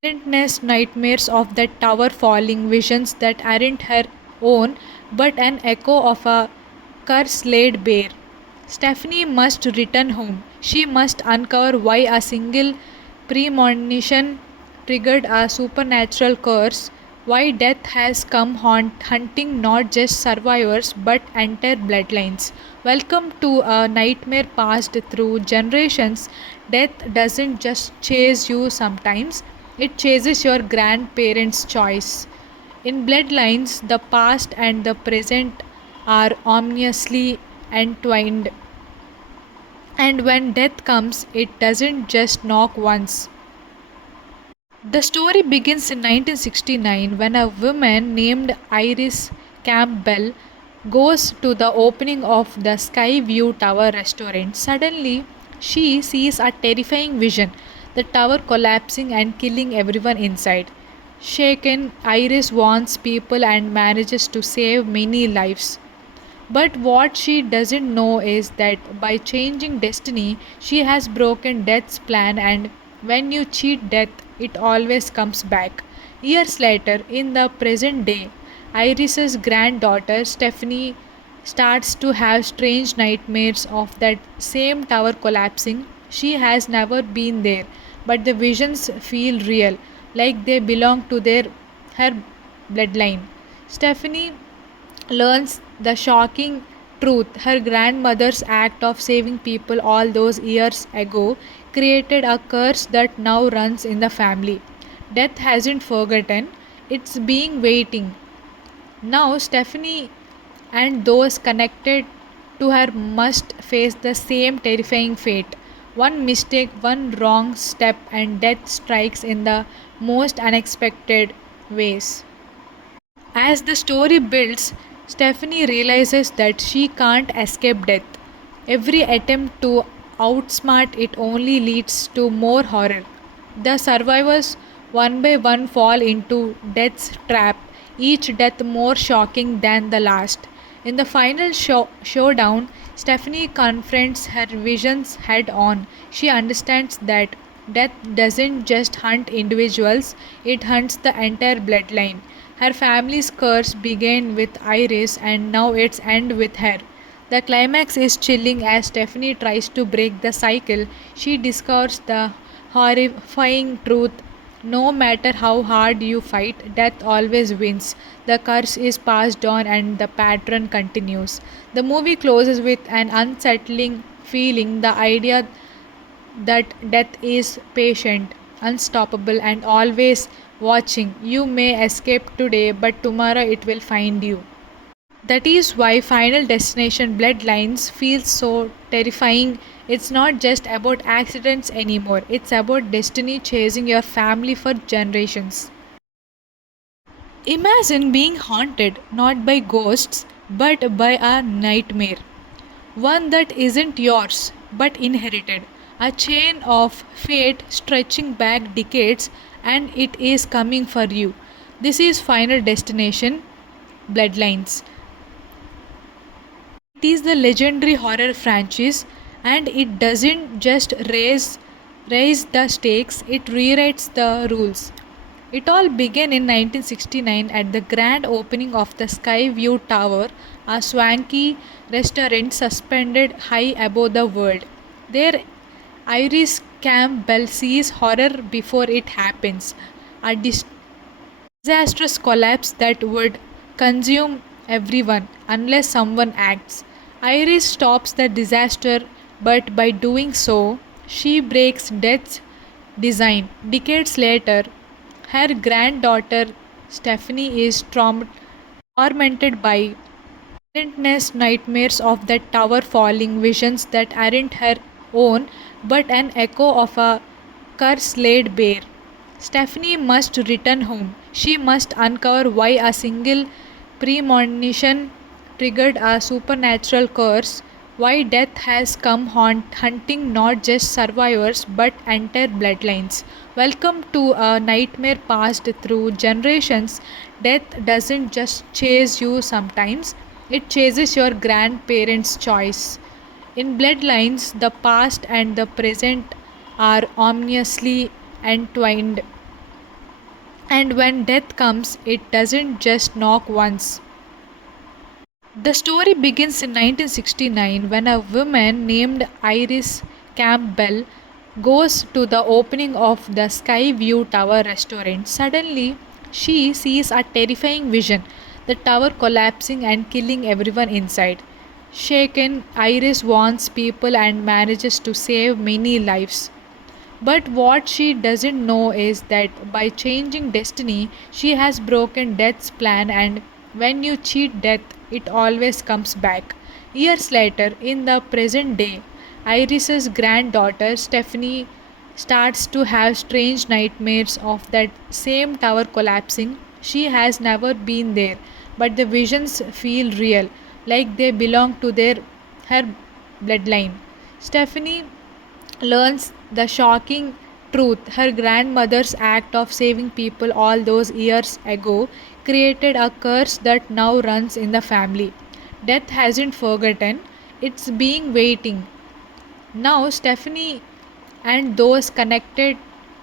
relentless nightmares of that tower falling, visions that aren't her own but an echo of a curse laid bare. Stephanie must return home. She must uncover why a single premonition triggered a supernatural curse, why death has come hunting not just survivors but entire bloodlines. Welcome to a nightmare passed through generations. Death doesn't just chase you sometimes, it chases your grandparents' choice. In bloodlines, the past and the present are ominously entwined. And when death comes, it doesn't just knock once. The story begins in 1969 when a woman named Iris Campbell goes to the opening of the Sky View Tower restaurant. Suddenly, she sees a terrifying vision, the tower collapsing and killing everyone inside. Shaken, Iris warns people and manages to save many lives. But what she doesn't know is that by changing destiny, she has broken death's plan, and when you cheat death, it always comes back. Years later, in the present day, Iris's granddaughter Stephanie starts to have strange nightmares of that same tower collapsing. She has never been there, but the visions feel real, like they belong to her bloodline. Stephanie learns the shocking truth. Her grandmother's act of saving people all those years ago created a curse that now runs in the family. Death hasn't forgotten, it's being waiting. Now, Stephanie and those connected to her must face the same terrifying fate. One mistake, one wrong step, and death strikes in the most unexpected ways. As the story builds, Stephanie realizes that she can't escape death. Every attempt to outsmart it only leads to more horror. The survivors, one by one, fall into death's trap, each death more shocking than the last. In the final showdown, Stephanie confronts her visions head on. She understands that death doesn't just hunt individuals, it hunts the entire bloodline. Her family's curse began with Iris and now it's end with her. The climax is chilling as Stephanie tries to break the cycle. She discovers the horrifying truth. No matter how hard you fight, death always wins. The curse is passed on and the pattern continues. The movie closes with an unsettling feeling, the idea that death is patient, unstoppable, and always watching. You may escape today, but tomorrow it will find you. That is why Final Destination Bloodlines feels so terrifying. It's not just about accidents anymore, it's about destiny chasing your family for generations. Imagine being haunted not by ghosts but by a nightmare. One that isn't yours but inherited. A chain of fate stretching back decades, and it is coming for you. This is Final Destination Bloodlines. It is the legendary horror franchise, and it doesn't just raise the stakes, it rewrites the rules. It all began in 1969 at the grand opening of the Sky View Tower, a swanky restaurant suspended high above the world. There, Iris Campbell sees horror before it happens, a disastrous collapse that would consume everyone unless someone acts. Iris stops the disaster, but by doing so, she breaks death's design. Decades later, her granddaughter Stephanie is tormented by relentless nightmares of that tower falling, visions that aren't her own but an echo of a curse laid bare. Stephanie must return home. She must uncover why a single premonition triggered a supernatural curse, why death has come hunting not just survivors but entire bloodlines. Welcome to a nightmare passed through generations. Death doesn't just chase you sometimes, it chases your grandparents' choice. In bloodlines, the past and the present are ominously entwined. And when death comes, it doesn't just knock once. The story begins in 1969 when a woman named Iris Campbell goes to the opening of the Skyview Tower restaurant. Suddenly, she sees a terrifying vision, the tower collapsing and killing everyone inside. Shaken, Iris warns people and manages to save many lives. But what she doesn't know is that by changing destiny, she has broken death's plan, and when you cheat death, it always comes back. Years later, in the present day, Iris's granddaughter Stephanie starts to have strange nightmares of that same tower collapsing. She has never been there, but the visions feel real, like they belong to her bloodline. Stephanie learns the shocking truth. Her grandmother's act of saving people all those years ago created a curse that now runs in the family. Death hasn't forgotten, it's being waiting. Now, Stephanie and those connected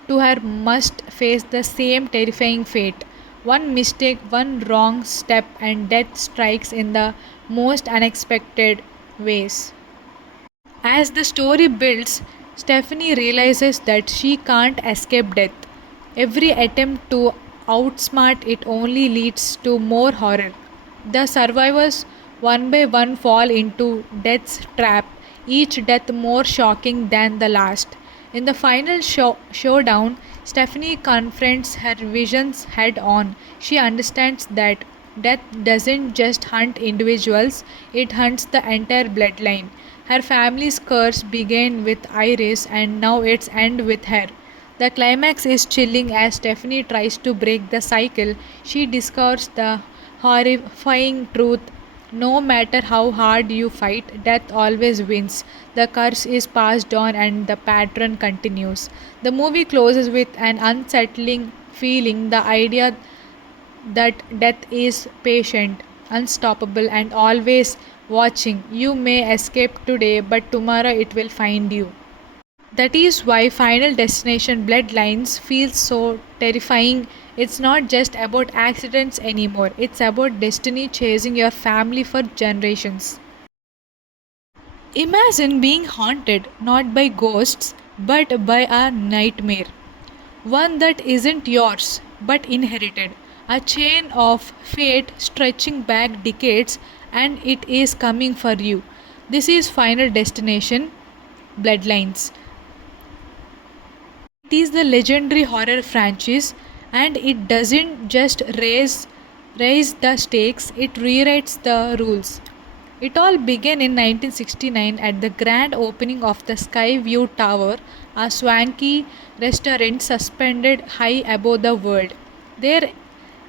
to her must face the same terrifying fate. One mistake, one wrong step, and death strikes in the most unexpected ways. As the story builds, Stephanie realizes that she can't escape death. Every attempt to outsmart it only leads to more horror. The survivors one by one fall into death's trap, each death more shocking than the last. In the final showdown, Stephanie confronts her visions head on. She understands that death doesn't just hunt individuals, it hunts the entire bloodline. Her family's curse began with Iris and now it's end with her. The climax is chilling as Stephanie tries to break the cycle. She discovers the horrifying truth. No matter how hard you fight, death always wins. The curse is passed on and the pattern continues. The movie closes with an unsettling feeling, the idea that death is patient, unstoppable, and always watching. You may escape today, but tomorrow it will find you. That is why Final Destination Bloodlines feels so terrifying. It's not just about accidents anymore, it's about destiny chasing your family for generations. Imagine being haunted not by ghosts but by a nightmare. One that isn't yours but inherited. A chain of fate stretching back decades, and it is coming for you. This is Final Destination Bloodlines. It is the legendary horror franchise, and it doesn't just raise the stakes, it rewrites the rules. It all began in 1969 at the grand opening of the Skyview Tower, a swanky restaurant suspended high above the world. There,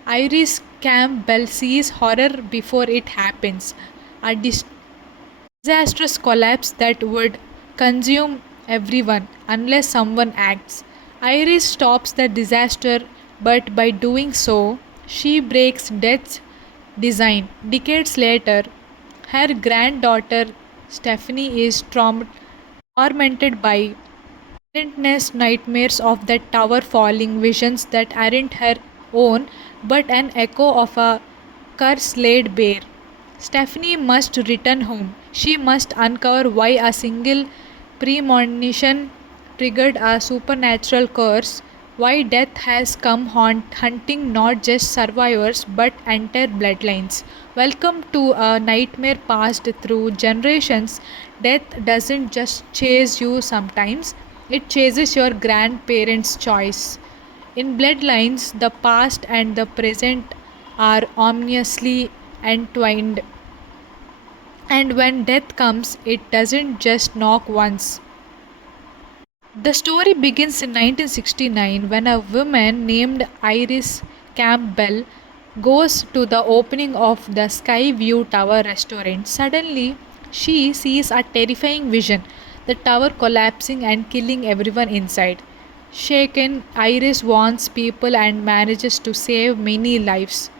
Iris Campbell sees horror before it happens, a disastrous collapse that would consume everyone unless someone acts. Iris stops the disaster, but by doing so, she breaks death's design. Decades later, her granddaughter Stephanie is tormented by relentless nightmares of that tower falling, visions that aren't her own but an echo of a curse laid bare. Stephanie must return home. She must uncover why a single premonition triggered a supernatural curse, why death has come hunting not just survivors but entire bloodlines. Welcome to a nightmare passed through generations. Death doesn't just chase you sometimes, it chases your grandparents' choice. In bloodlines, the past and the present are ominously entwined. And when death comes, it doesn't just knock once. The story begins in 1969 when a woman named Iris Campbell goes to the opening of the Skyview Tower restaurant. Suddenly, she sees a terrifying vision, the tower collapsing and killing everyone inside. Shaken, Iris warns people and manages to save many lives.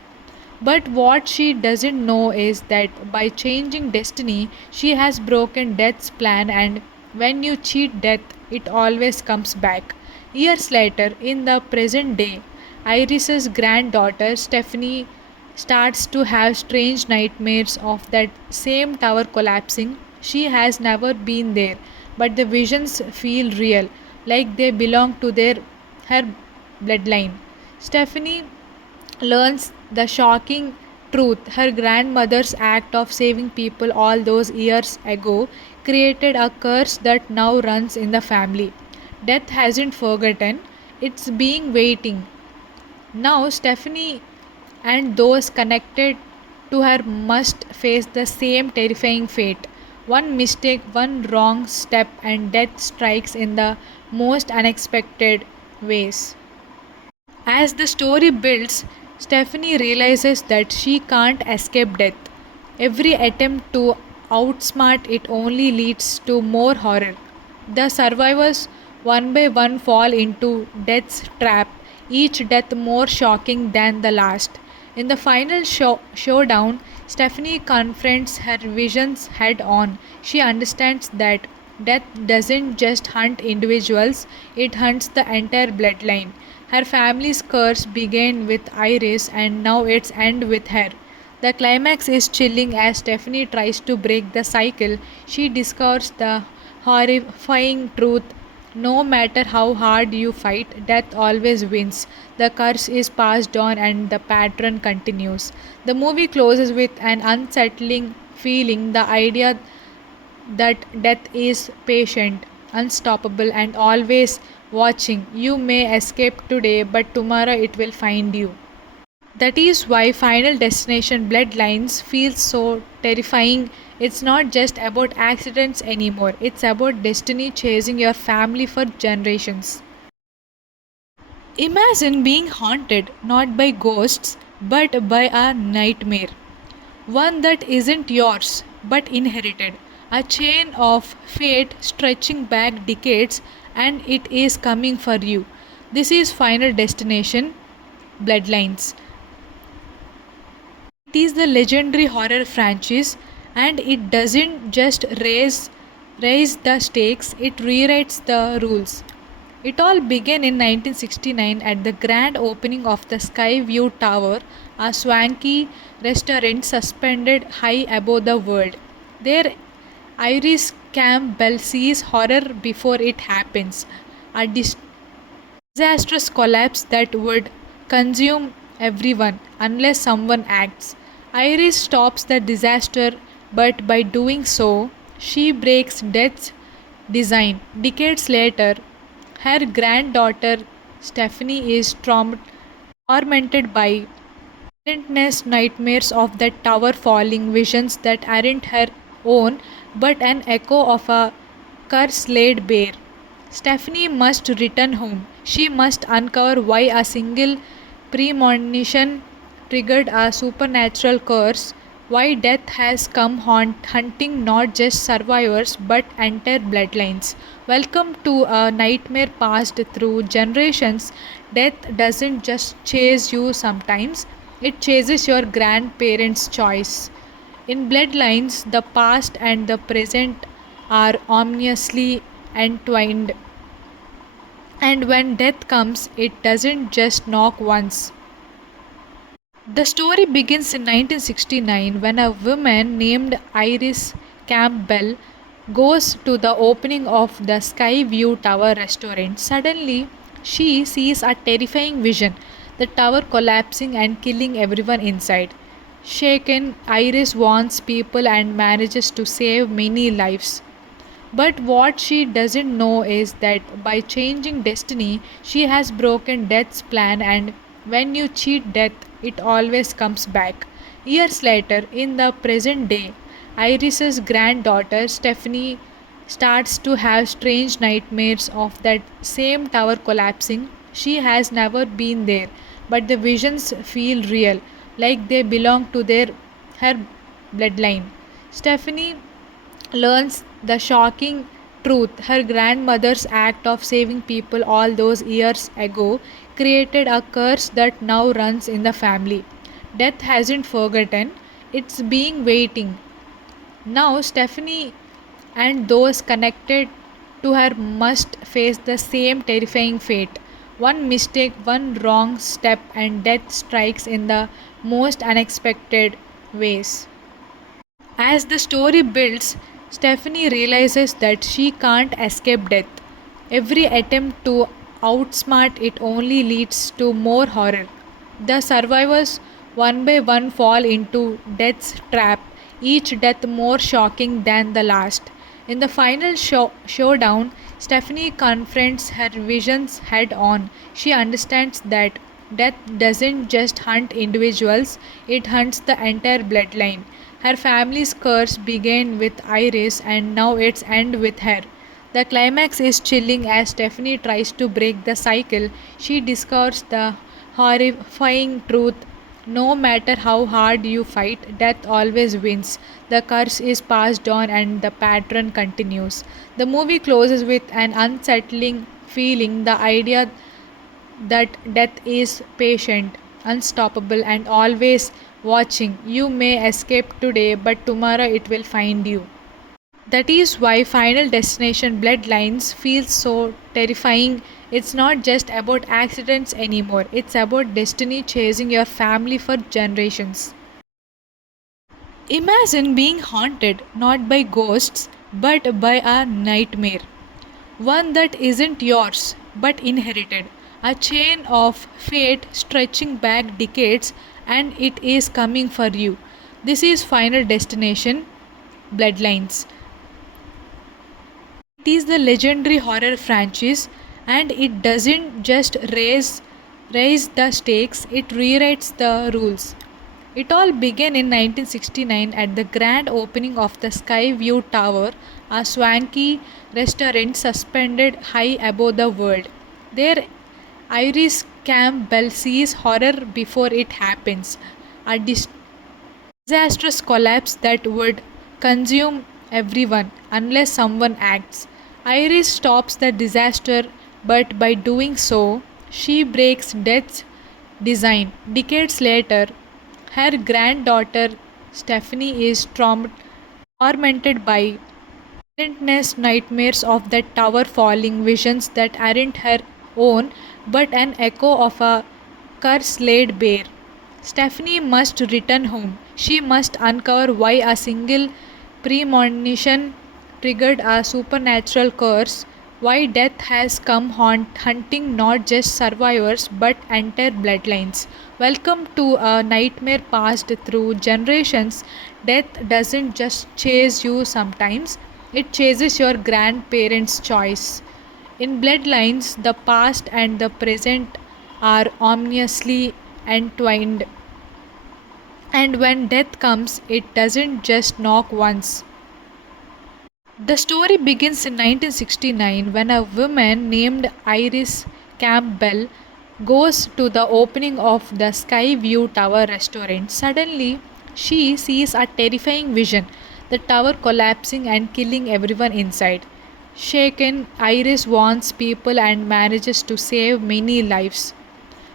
But what she doesn't know is that by changing destiny, she has broken death's plan, and when you cheat death, it always comes back. Years later, in the present day, Iris's granddaughter Stephanie starts to have strange nightmares of that same tower collapsing. She has never been there, but the visions feel real, like they belong to her bloodline. Stephanie learns the shocking truth. Her grandmother's act of saving people all those years ago created a curse that now runs in the family. Death hasn't forgotten, it's being waiting. Now, Stephanie and those connected to her must face the same terrifying fate. One mistake, one wrong step, and death strikes in the most unexpected ways. As the story builds, Stephanie realizes that she can't escape death. Every attempt to outsmart it only leads to more horror. The survivors one by one fall into death's trap, each death more shocking than the last. In the final showdown, Stephanie confronts her visions head on. She understands that death doesn't just hunt individuals, it hunts the entire bloodline. Her family's curse began with Iris and now it's end with her. The climax is chilling as Stephanie tries to break the cycle. She discovers the horrifying truth. No matter how hard you fight, death always wins. The curse is passed on and the pattern continues. The movie closes with an unsettling feeling, the idea that death is patient, unstoppable, and always watching. You may escape today, but tomorrow it will find you. That is why Final Destination Bloodlines feels so terrifying. It's not just about accidents anymore, it's about destiny chasing your family for generations. Imagine being haunted not by ghosts but by a nightmare. One that isn't yours but inherited. A chain of fate stretching back decades, and it is coming for you. This is Final Destination Bloodlines. It is the legendary horror franchise, and it doesn't just raise the stakes, it rewrites the rules. It all began in 1969 at the grand opening of the Skyview Tower, a swanky restaurant suspended high above the world. There, Iris Campbell sees horror before it happens, a disastrous collapse that would consume everyone unless someone acts. Iris stops the disaster, but by doing so, she breaks death's design. Decades later, her granddaughter Stephanie is tormented by relentless nightmares of that tower falling, visions that aren't her own but an echo of a curse laid bare. Stephanie must return home. She must uncover why a single premonition triggered a supernatural curse, why death has come hunting not just survivors but entire bloodlines. Welcome to a nightmare passed through generations. Death doesn't just chase you sometimes, it chases your grandparents' choice. In bloodlines, the past and the present are ominously entwined. And when death comes, it doesn't just knock once. The story begins in 1969 when a woman named Iris Campbell goes to the opening of the Skyview Tower restaurant. Suddenly, she sees a terrifying vision, the tower collapsing and killing everyone inside. Shaken, Iris warns people and manages to save many lives. But what she doesn't know is that by changing destiny, she has broken death's plan, and when you cheat death, it always comes back. Years later, in the present day, Iris's granddaughter Stephanie starts to have strange nightmares of that same tower collapsing. She has never been there, but the visions feel real, like they belong to her bloodline. Stephanie learns the shocking truth. Her grandmother's act of saving people all those years ago created a curse that now runs in the family. Death hasn't forgotten, it's being waiting. Now, Stephanie and those connected to her must face the same terrifying fate. One mistake, one wrong step, and death strikes in the most unexpected ways. As the story builds, Stephanie realizes that she can't escape death. Every attempt to outsmart it only leads to more horror. The survivors one by one fall into death's trap, each death more shocking than the last. In the final showdown, Stephanie confronts her visions head on. She understands that death doesn't just hunt individuals, it hunts the entire bloodline. Her family's curse began with Iris and now it's end with her. The climax is chilling as Stephanie tries to break the cycle. She discovers the horrifying truth. No matter how hard you fight, death always wins. The curse is passed on and the pattern continues. The movie closes with an unsettling feeling, the idea that death is patient, unstoppable, and always watching. You may escape today, but tomorrow it will find you. That is why Final Destination Bloodlines feels so terrifying. It's not just about accidents anymore, it's about destiny chasing your family for generations. Imagine being haunted not by ghosts but by a nightmare. One that isn't yours but inherited. A chain of fate stretching back decades and it is coming for you. This is Final Destination Bloodlines. It is the legendary horror franchise and it doesn't just raise the stakes, it rewrites the rules. It all began in 1969 at the grand opening of the Skyview Tower, a swanky restaurant suspended high above the world. There, Iris Campbell sees horror before it happens, a disastrous collapse that would consume everyone unless someone acts. Iris stops the disaster, but by doing so, she breaks death's design. Decades later, her granddaughter Stephanie is tormented by relentless nightmares of that tower falling, visions that aren't her own but an echo of a curse laid bare. Stephanie must return home. She must uncover why a single premonition triggered a supernatural curse, why death has come hunting not just survivors but entire bloodlines. Welcome to a nightmare passed through generations. Death doesn't just chase you sometimes, it chases your grandparents' choice. In bloodlines, the past and the present are ominously entwined, and when death comes, it doesn't just knock once. The story begins in 1969 when a woman named Iris Campbell goes to the opening of the Skyview Tower restaurant. Suddenly, she sees a terrifying vision, the tower collapsing and killing everyone inside. Shaken, Iris warns people and manages to save many lives.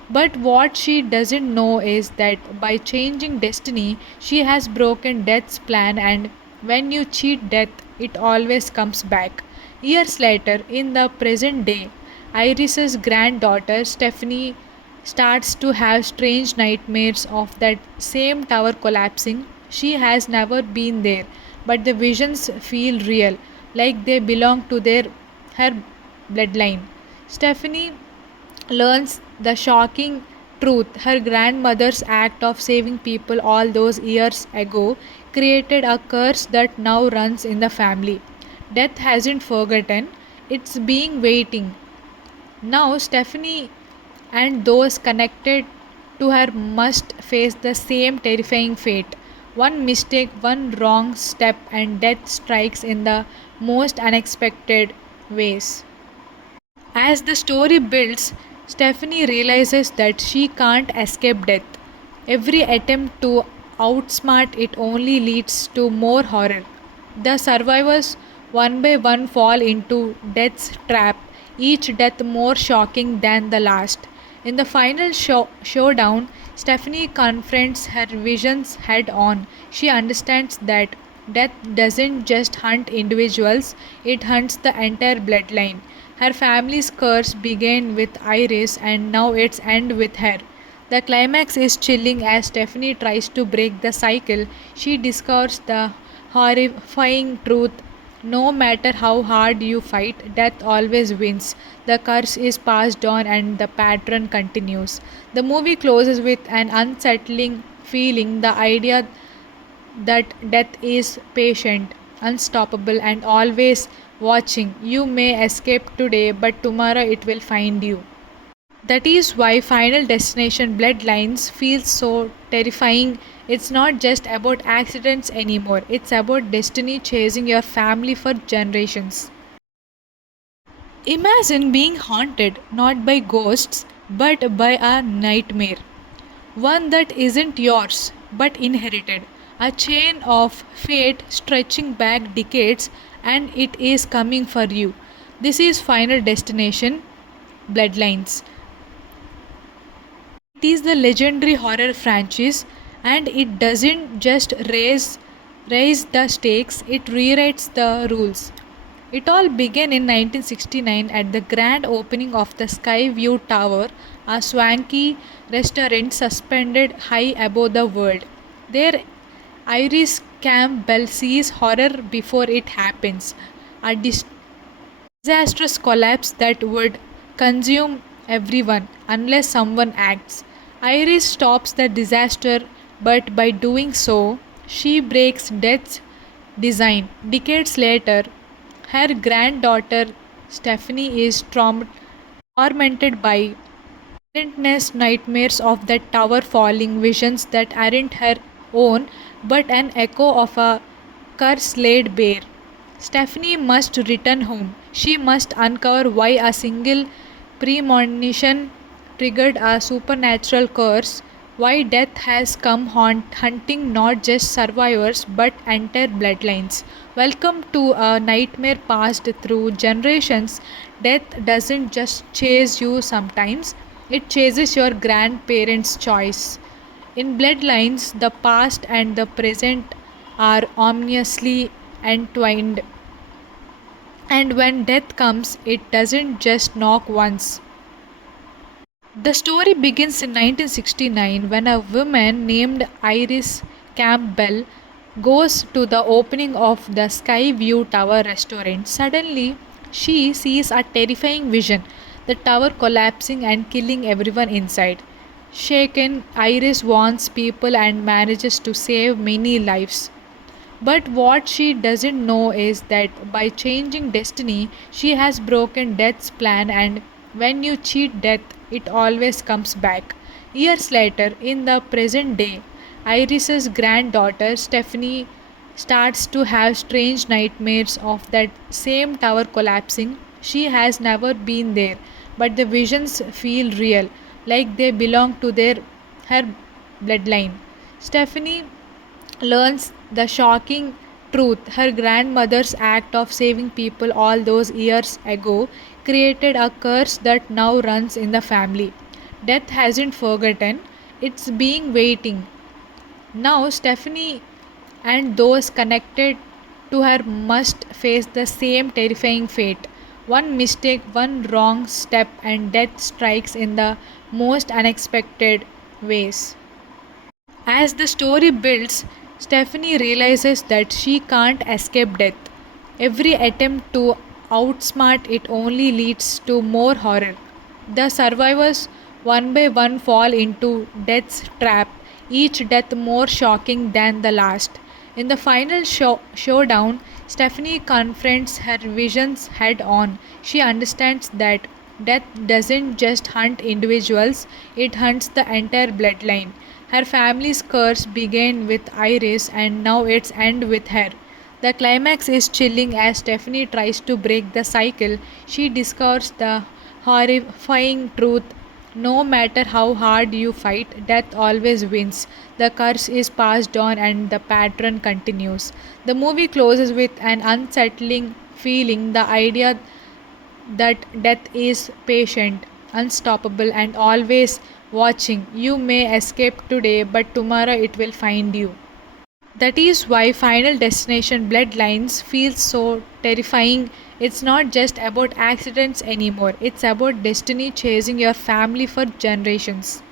But what she doesn't know is that by changing destiny, she has broken death's plan, and when you cheat death, it always comes back. Years later, in the present day, Iris's granddaughter Stephanie starts to have strange nightmares of that same tower collapsing. She has never been there, but the visions feel real, like they belong to her bloodline. Stephanie learns the shocking truth. Her grandmother's act of saving people all those years ago created a curse that now runs in the family. Death hasn't forgotten, it's being waiting. Now, Stephanie and those connected to her must face the same terrifying fate. One mistake, one wrong step, and death strikes in the most unexpected ways. As the story builds, Stephanie realizes that she can't escape death. Every attempt to outsmart it only leads to more horror. The survivors one by one fall into death's trap, each death more shocking than the last. In the final showdown, Stephanie confronts her visions head on. She understands that death doesn't just hunt individuals, it hunts the entire bloodline. Her family's curse began with Iris and now it's end with her. The climax is chilling as Stephanie tries to break the cycle. She discovers the horrifying truth. No matter how hard you fight, death always wins. The curse is passed on and the pattern continues. The movie closes with an unsettling feeling, the idea that death is patient, unstoppable, and always watching. You may escape today, but tomorrow it will find you. That is why Final Destination Bloodlines feels so terrifying. It's not just about accidents anymore, it's about destiny chasing your family for generations. Imagine being haunted not by ghosts but by a nightmare. One that isn't yours but inherited. A chain of fate stretching back decades and it is coming for you. This is Final Destination Bloodlines. It is the legendary horror franchise and it doesn't just raise the stakes, it rewrites the rules. It all began in 1969 at the grand opening of the Skyview Tower, a swanky restaurant suspended high above the world. There, Iris Campbell sees horror before it happens, a disastrous collapse that would consume everyone unless someone acts. Iris stops the disaster, but by doing so, she breaks death's design. Decades later, her granddaughter Stephanie is tormented by relentless nightmares of that tower falling, visions that aren't her own but an echo of a curse laid bare. Stephanie must return home. She must uncover why a single premonition triggered a supernatural curse, why death has come hunting not just survivors but entire bloodlines. Welcome to a nightmare passed through generations. Death doesn't just chase you sometimes, it chases your grandparents' choice. In bloodlines, the past and the present are ominously entwined. And when death comes, it doesn't just knock once. The story begins in 1969 when a woman named Iris Campbell goes to the opening of the Skyview Tower restaurant. Suddenly, she sees a terrifying vision, the tower collapsing and killing everyone inside. Shaken, Iris warns people and manages to save many lives. But what she doesn't know is that by changing destiny, she has broken death's plan, and when you cheat death, it always comes back. Years later, in the present day, Iris's granddaughter Stephanie starts to have strange nightmares of that same tower collapsing. She has never been there, but the visions feel real, like they belong to her bloodline. Stephanie learns the shocking truth. Her grandmother's act of saving people all those years ago created a curse that now runs in the family. Death hasn't forgotten, it's being waiting. Now, Stephanie and those connected to her must face the same terrifying fate. One mistake, one wrong step, and death strikes in the most unexpected ways. As the story builds, Stephanie realizes that she can't escape death. Every attempt to outsmart it only leads to more horror. The survivors one by one fall into death's trap, each death more shocking than the last. In the final showdown, Stephanie confronts her visions head on. She understands that death doesn't just hunt individuals, it hunts the entire bloodline. Her family's curse began with Iris and now it's end with her. The climax is chilling as Stephanie tries to break the cycle. She discovers the horrifying truth. No matter how hard you fight, death always wins. The curse is passed on and the pattern continues. The movie closes with an unsettling feeling, the idea that death is patient, unstoppable, and always watching. You may escape today, but tomorrow it will find you. That is why Final Destination Bloodlines feels so terrifying. It's not just about accidents anymore, it's about destiny chasing your family for generations.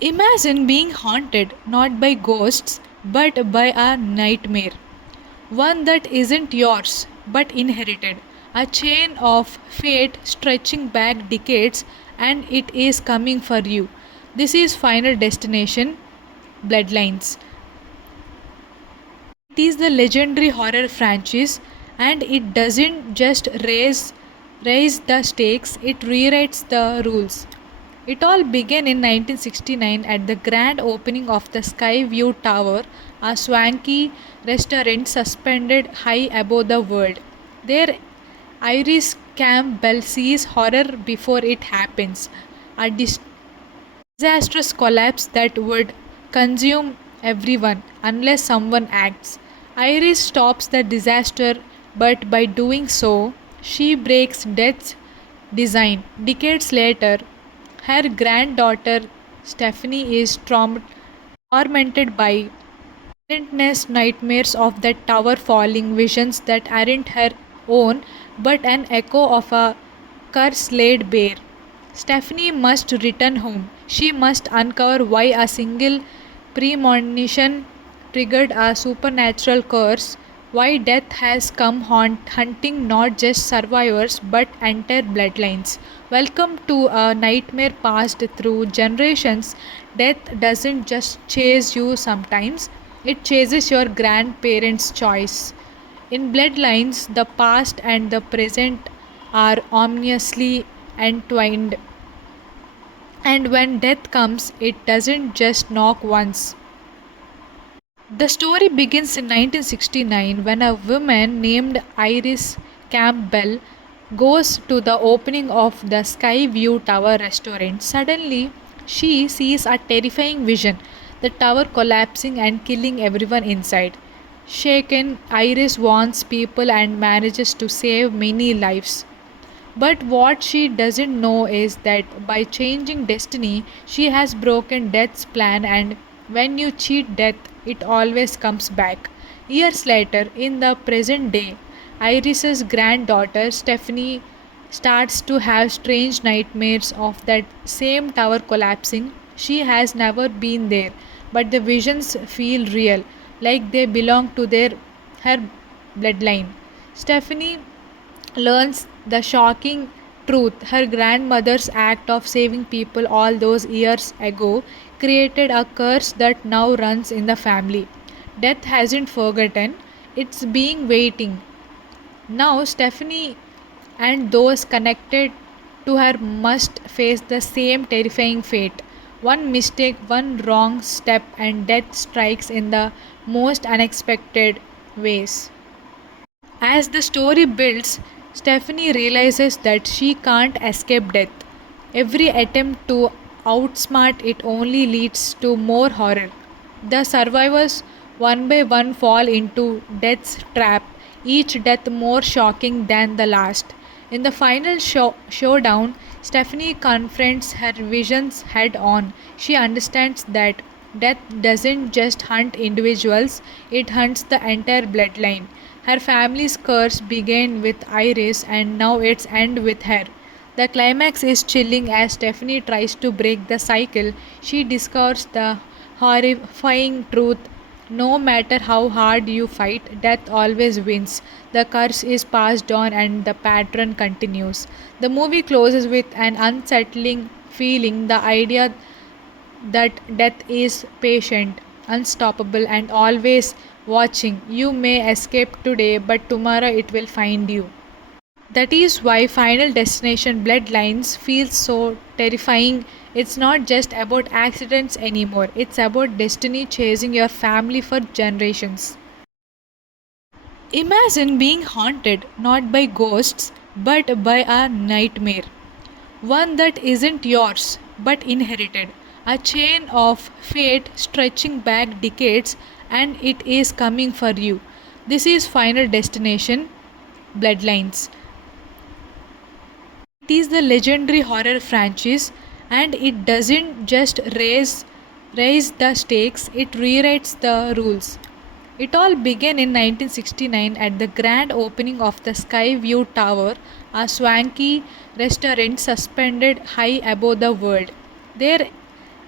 Imagine being haunted not by ghosts but by a nightmare. One that isn't yours but inherited. A chain of fate stretching back decades, and it is coming for you. This is Final Destination Bloodlines. It is the legendary horror franchise, and it doesn't just raise the stakes, it rewrites the rules. It all began in 1969 at the grand opening of the Skyview Tower, a swanky restaurant suspended high above the world. There, Iris Campbell sees horror before it happens, a disastrous collapse that would consume everyone unless someone acts. Iris stops the disaster, but by doing so, she breaks death's design. Decades later, her granddaughter Stephanie is tormented by relentless nightmares of that tower falling, visions that aren't her own but an echo of a curse laid bare. Stephanie must return home. She must uncover why a single premonition triggered a supernatural curse, why death has come hunting not just survivors but entire bloodlines. Welcome to a nightmare passed through generations. Death doesn't just chase you sometimes, it chases your grandparents' choice. In bloodlines, the past and the present are ominously entwined. And when death comes, it doesn't just knock once. The story begins in 1969 when a woman named Iris Campbell goes to the opening of the Skyview Tower restaurant. Suddenly, she sees a terrifying vision, the tower collapsing and killing everyone inside. Shaken, Iris warns people and manages to save many lives. But what she doesn't know is that by changing destiny, she has broken death's plan, and when you cheat death, it always comes back. Years later, in the present day, Iris's granddaughter Stephanie starts to have strange nightmares of that same tower collapsing. She has never been there, but the visions feel real, like they belong to her bloodline. Stephanie learns the shocking truth. Her grandmother's act of saving people all those years ago created a curse that now runs in the family. Death hasn't forgotten, it's being waiting. Now, Stephanie and those connected to her must face the same terrifying fate. One mistake, one wrong step, and death strikes in the most unexpected ways. As the story builds, Stephanie realizes that she can't escape death. Every attempt to outsmart it only leads to more horror. The survivors, one by one, fall into death's trap, each death more shocking than the last. In the final showdown, Stephanie confronts her visions head on. She understands that death doesn't just hunt individuals, it hunts the entire bloodline. Her family's curse began with Iris and now it's end with her. The climax is chilling as Stephanie tries to break the cycle. She discovers the horrifying truth. No matter how hard you fight, death always wins. The curse is passed on and the pattern continues. The movie closes with an unsettling feeling, the idea that death is patient, unstoppable, and always watching. You may escape today, but tomorrow it will find you. That is why Final Destination Bloodlines feels so terrifying. It's not just about accidents anymore, it's about destiny chasing your family for generations. Imagine being haunted not by ghosts but by a nightmare. one that isn't yours but inherited, a chain of fate stretching back decades, and it is coming for you. This is Final Destination Bloodlines. It is the legendary horror franchise, and it doesn't just raise the stakes, it rewrites the rules. It all began in 1969 at the grand opening of the Skyview Tower, a swanky restaurant suspended high above the world. There,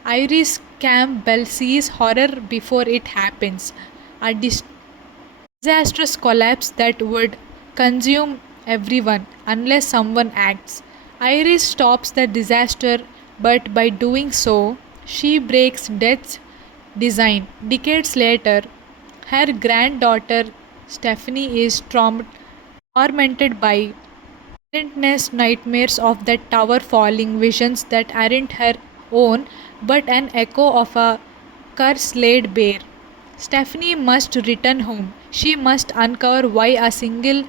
Iris Campbell sees horror before it happens, a disastrous collapse that would consume everyone unless someone acts. Iris stops the disaster, but by doing so, she breaks death's design. Decades later, her granddaughter Stephanie is tormented by relentless nightmares of that tower falling, visions that aren't her own but an echo of a curse laid bare. Stephanie must return home. She must uncover why a single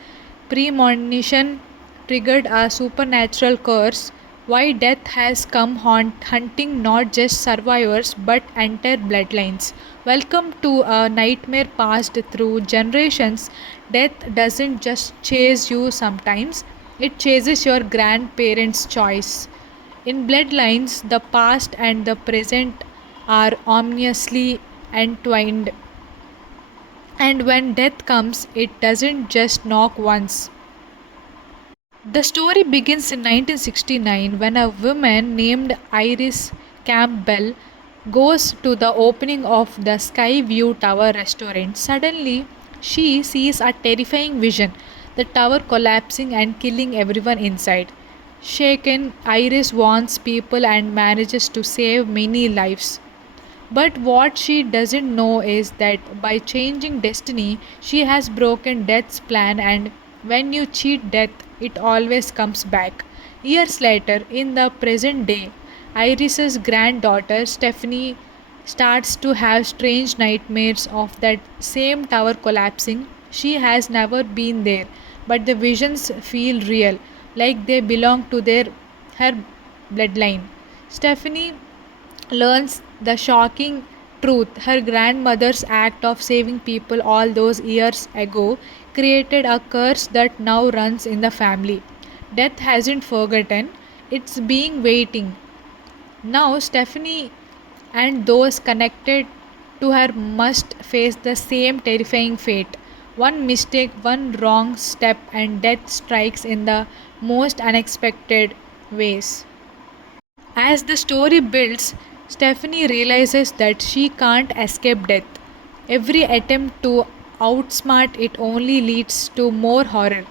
premonition triggered a supernatural curse, why death has come hunting not just survivors but entire bloodlines. Welcome to a nightmare passed through generations. Death doesn't just chase you sometimes, it chases your grandparents' choice. In Bloodlines, the past and the present are ominously entwined. And when death comes, it doesn't just knock once. The story begins in 1969 when a woman named Iris Campbell goes to the opening of the Skyview Tower restaurant. Suddenly, she sees a terrifying vision, the tower collapsing and killing everyone inside. Shaken, Iris warns people and manages to save many lives. But what she doesn't know is that by changing destiny, she has broken death's plan, and when you cheat death, it always comes back. Years later, in the present day, Iris's granddaughter Stephanie starts to have strange nightmares of that same tower collapsing. She has never been there, but the visions feel real, like they belong to her bloodline. Stephanie learns the shocking truth. Her grandmother's act of saving people all those years ago created a curse that now runs in the family. Death hasn't forgotten, it's being waiting. Now, Stephanie and those connected to her must face the same terrifying fate. One mistake, one wrong step, and death strikes in the most unexpected ways. As the story builds, Stephanie realizes that she can't escape death. Every attempt to outsmart it only leads to more horror.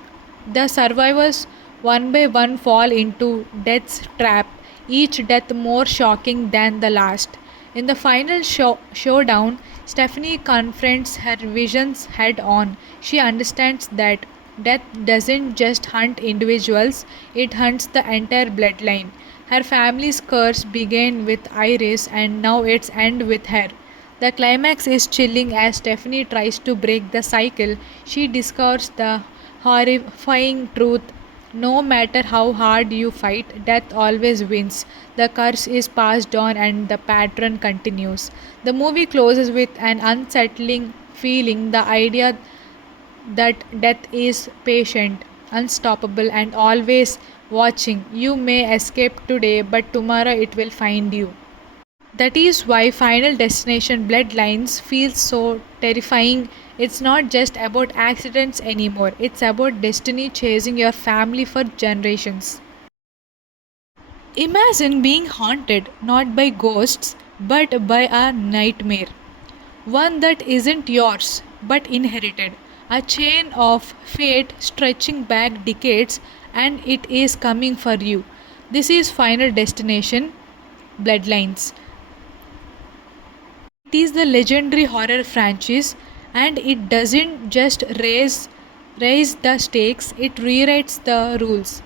The survivors, one by one, fall into death's trap, each death more shocking than the last. In the final showdown, Stephanie confronts her visions head on. She understands that death doesn't just hunt individuals, it hunts the entire bloodline. Her family's curse began with Iris and now it's end with her. The climax is chilling as Stephanie tries to break the cycle. She discovers the horrifying truth. No matter how hard you fight, death always wins. The curse is passed on and the pattern continues. The movie closes with an unsettling feeling, the idea that death is patient, unstoppable, and always watching. You may escape today, but tomorrow it will find you. That is why Final Destination Bloodlines feels so terrifying. It's not just about accidents anymore, it's about destiny chasing your family for generations. Imagine being haunted not by ghosts but by a nightmare. One that isn't yours but inherited. A chain of fate stretching back decades, and it is coming for you. This is Final Destination Bloodlines. It is the legendary horror franchise, and it doesn't just raise the stakes, it rewrites the rules.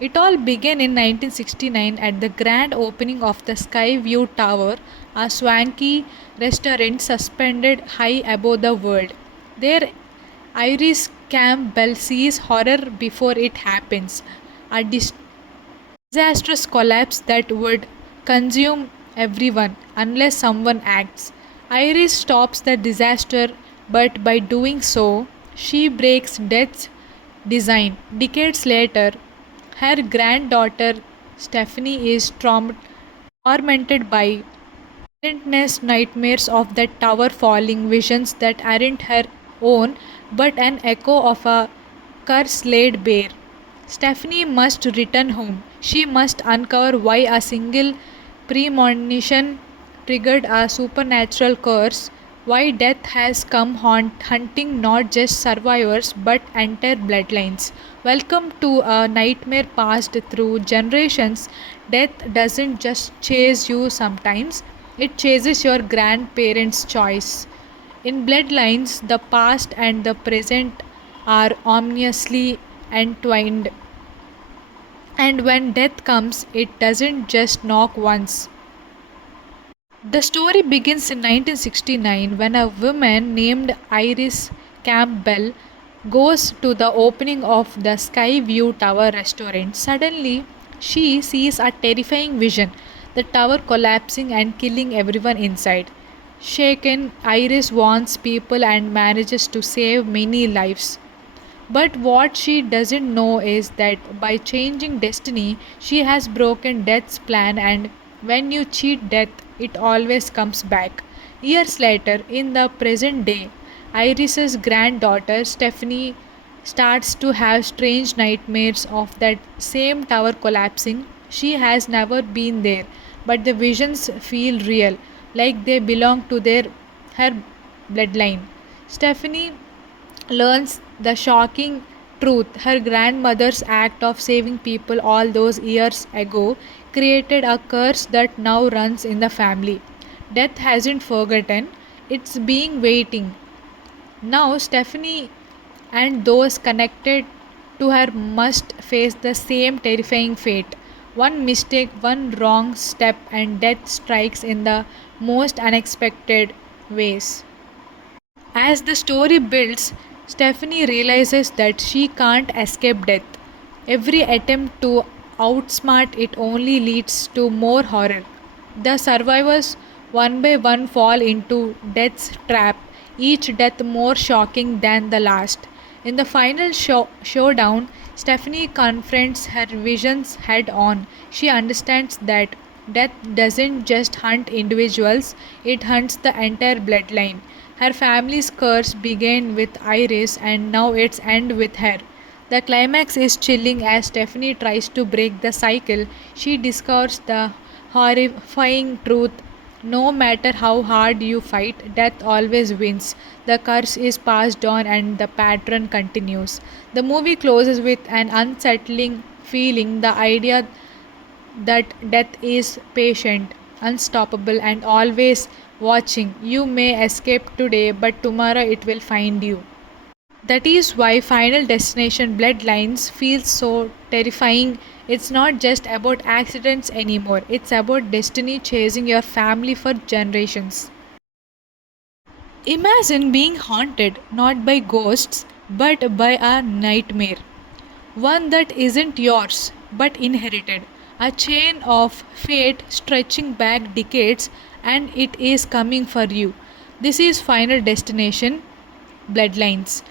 It all began in 1969 at the grand opening of the Skyview Tower, a swanky restaurant suspended high above the world. There, Iris Campbell sees horror before it happens, a Disastrous collapse that would consume everyone unless someone acts. Iris stops the disaster, but by doing so, she breaks death's design. Decades later, her granddaughter Stephanie is tormented by relentless nightmares of that tower falling, visions that aren't her own but an echo of a curse laid bare. Stephanie must return home. She must uncover why a single premonition triggered a supernatural curse, why death has come hunting not just survivors but entire bloodlines. Welcome to a nightmare passed through generations. Death doesn't just chase you sometimes, it chases your grandparents' choice. In bloodlines, the past and the present are ominously entwined. And when death comes, it doesn't just knock once. The story begins in 1969 when a woman named Iris Campbell goes to the opening of the Skyview Tower restaurant. Suddenly, she sees a terrifying vision, the tower collapsing and killing everyone inside. Shaken, Iris warns people and manages to save many lives. But what she doesn't know is that by changing destiny, she has broken death's plan, and when you cheat death, it always comes back. Years later, in the present day, Iris's granddaughter Stephanie starts to have strange nightmares of that same tower collapsing. She has never been there, but the visions feel real, like they belong to her bloodline. Stephanie learns the shocking truth. Her grandmother's act of saving people all those years ago created a curse that now runs in the family. Death hasn't forgotten, it's being waiting. Now, Stephanie and those connected to her must face the same terrifying fate. One mistake, one wrong step, and death strikes in the most unexpected ways. As the story builds, Stephanie realizes that she can't escape death. Every attempt to outsmart it only leads to more horror. The survivors, one by one, fall into death's trap, each death more shocking than the last. In the final showdown, Stephanie confronts her visions head on. She understands that death doesn't just hunt individuals, it hunts the entire bloodline. Her family's curse began with Iris and now it's end with her. The climax is chilling as Stephanie tries to break the cycle. She discovers the horrifying truth. No matter how hard you fight, death always wins. The curse is passed on and the pattern continues. The movie closes with an unsettling feeling, the idea that death is patient, unstoppable, and always watching. You may escape today, but tomorrow it will find you. That is why Final Destination Bloodlines feels so terrifying. It's not just about accidents anymore, it's about destiny chasing your family for generations. Imagine being haunted not by ghosts but by a nightmare. One that isn't yours but inherited. A chain of fate stretching back decades, and it is coming for you. This is Final Destination Bloodlines.